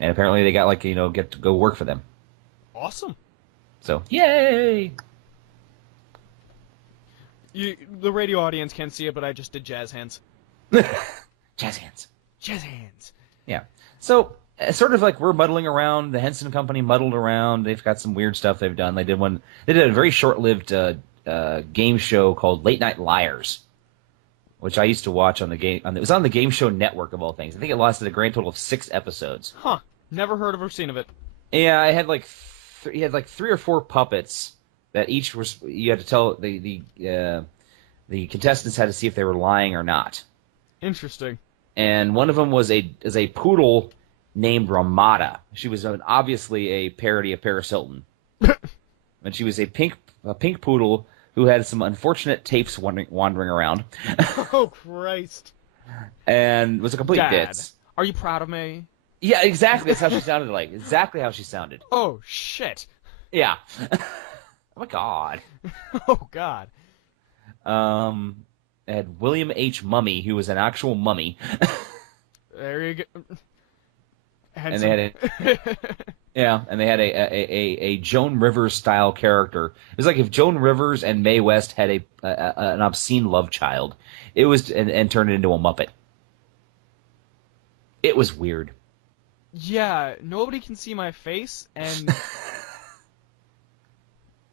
And apparently they got get to go work for them. Awesome. So, yay! The radio audience can't see it, but I just did jazz hands. Jazz hands. Jazz hands. Yeah. So, sort of like we're muddling around, the Henson Company muddled around, they've got some weird stuff they've done. They did a very short-lived game show called Late Night Liars, which I used to watch on it was on the Game Show Network of all things. I think it lasted a grand total of 6 episodes. Huh. Never heard of or seen of it. Yeah, I had he had 3 or 4 puppets that each was you had to tell the contestants had to see if they were lying or not. Interesting. And one of them was a poodle named Ramada. She was obviously a parody of Paris Hilton. And she was a pink poodle who had some unfortunate tapes wandering around. Oh, Christ. And was a complete Dad, ditz. are you proud of me? Yeah, exactly. That's how she sounded like. Exactly how she sounded. Oh, shit. Yeah. Oh, my God. Oh, God. It had William H. Mummy, who was an actual mummy. There you go. And they had a Joan Rivers style character. It was like if Joan Rivers and Mae West had an obscene love child. It was and turned it into a Muppet. It was weird. Yeah, nobody can see my face, and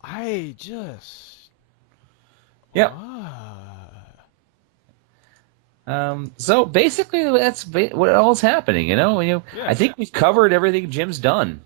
I just... Yep. So basically, that's what all's happening. Yeah, I think we've covered everything Jim's done.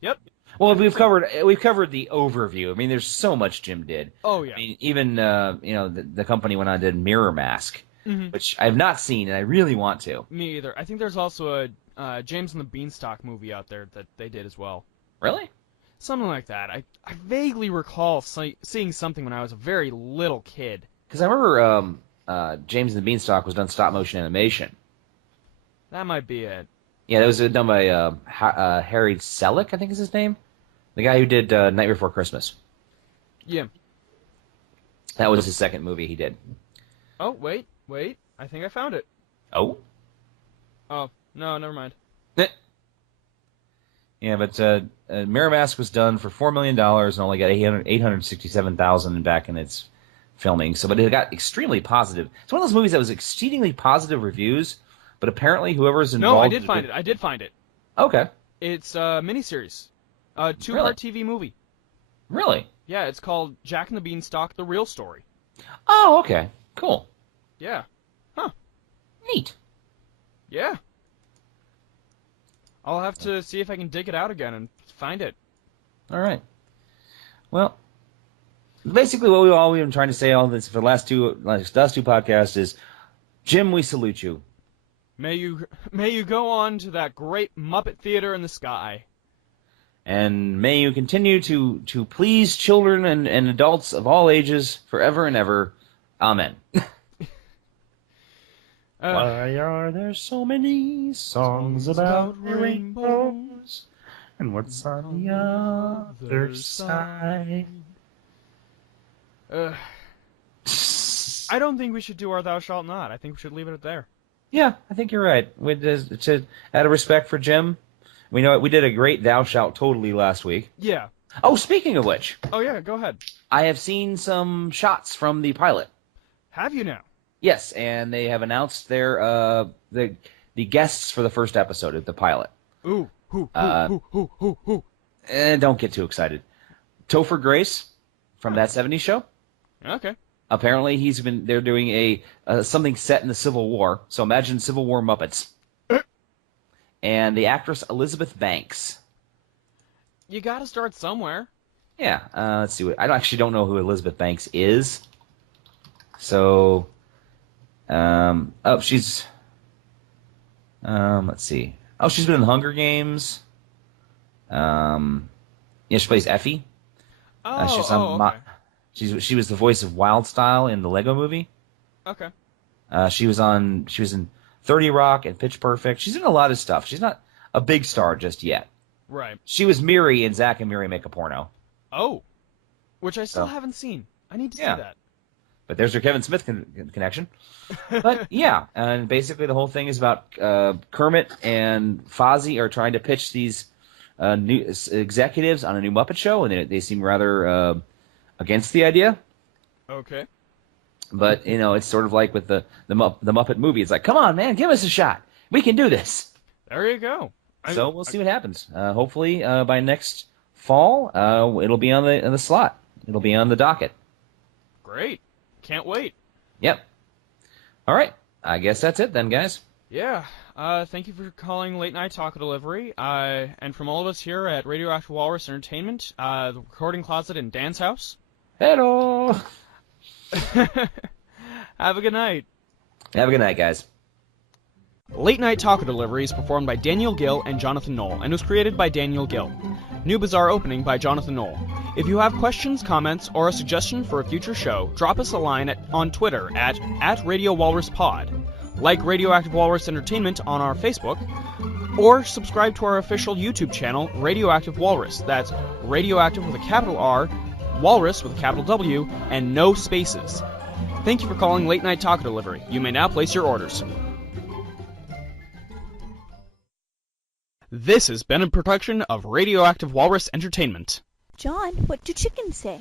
Yep. Well, we've covered the overview. I mean, there's so much Jim did. Oh yeah. I mean, even the company went on and did Mirror Mask, mm-hmm. which I've not seen and I really want to. Me either. I think there's also a James and the Beanstalk movie out there that they did as well. Really? Something like that. I vaguely recall seeing something when I was a very little kid. Because I remember James and the Beanstalk was done stop motion animation. That might be it. Yeah, that was done by Harry Selick, I think is his name. The guy who did Night Before Christmas. Yeah. That was his second movie he did. Oh, wait. I think I found it. Oh? Oh, no, never mind. Yeah, but Mirror Mask was done for $4 million and only got $867,000 back in its filming. So, but it got extremely positive. It's one of those movies that was exceedingly positive reviews, but apparently whoever's involved... No, I did find it. Okay. It's a miniseries. A two-part TV movie. Really? Yeah, it's called Jack and the Beanstalk, The Real Story. Oh, okay. Cool. Yeah. Huh. Neat. Yeah. I'll have to see if I can dig it out again and find it. All right. Well, basically what we've been trying to say all this for the last two podcasts is, Jim, we salute you. May you go on to that great Muppet theater in the sky. And may you continue to please children and adults of all ages forever and ever. Amen. Why are there so many songs about rainbows? And what's on the other side? I don't think we should do our Thou Shalt Not. I think we should leave it at there. Yeah, I think you're right. Out of respect for Jim, we know we did a great Thou Shalt Totally last week. Yeah. Oh, speaking of which. Oh, yeah, go ahead. I have seen some shots from the pilot. Have you now? Yes, and they have announced their the guests for the first episode of the pilot. Ooh. And don't get too excited. Topher Grace from That 70s Show. Okay. Apparently they're doing something set in the Civil War. So imagine Civil War Muppets. And the actress Elizabeth Banks. You gotta start somewhere. Yeah, let's see. I actually don't know who Elizabeth Banks is. So, she's, let's see. Oh, she's been in the Hunger Games. Yeah, she plays Effie. Okay. She was the voice of Wild Style in the Lego Movie. Okay. She was in 30 Rock and Pitch Perfect. She's in a lot of stuff. She's not a big star just yet. Right. She was Miri in Zack and Miri Make a Porno. Oh. Which I still haven't seen. I need to see that. But there's your Kevin Smith connection. But yeah, and basically the whole thing is about Kermit and Fozzie are trying to pitch these new executives on a new Muppet show, and they seem rather against the idea. Okay. But it's sort of like with the Muppet movie. It's like, come on, man, give us a shot. We can do this. There you go. So we'll see what happens. Hopefully by next fall, it'll be on the slot. It'll be on the docket. Great. Can't wait. Yep. All right. I guess that's it then, guys. Yeah. Thank you for calling Late Night Taco Delivery. And from all of us here at Radioactive Walrus Entertainment, the recording closet in Dan's house. Hello. Have a good night. Have a good night, guys. Late Night Taco Delivery is performed by Daniel Gill and Jonathan Knoll, and was created by Daniel Gill. New Bizarre opening by Jonathan Knoll. If you have questions, comments, or a suggestion for a future show, drop us a line on Twitter at Radio Walrus Pod. Like Radioactive Walrus Entertainment on our Facebook, or subscribe to our official YouTube channel, Radioactive Walrus. That's Radioactive with a capital R, Walrus with a capital W, and no spaces. Thank you for calling Late Night Taco Delivery. You may now place your orders. This has been a production of Radioactive Walrus Entertainment. John, what do chickens say?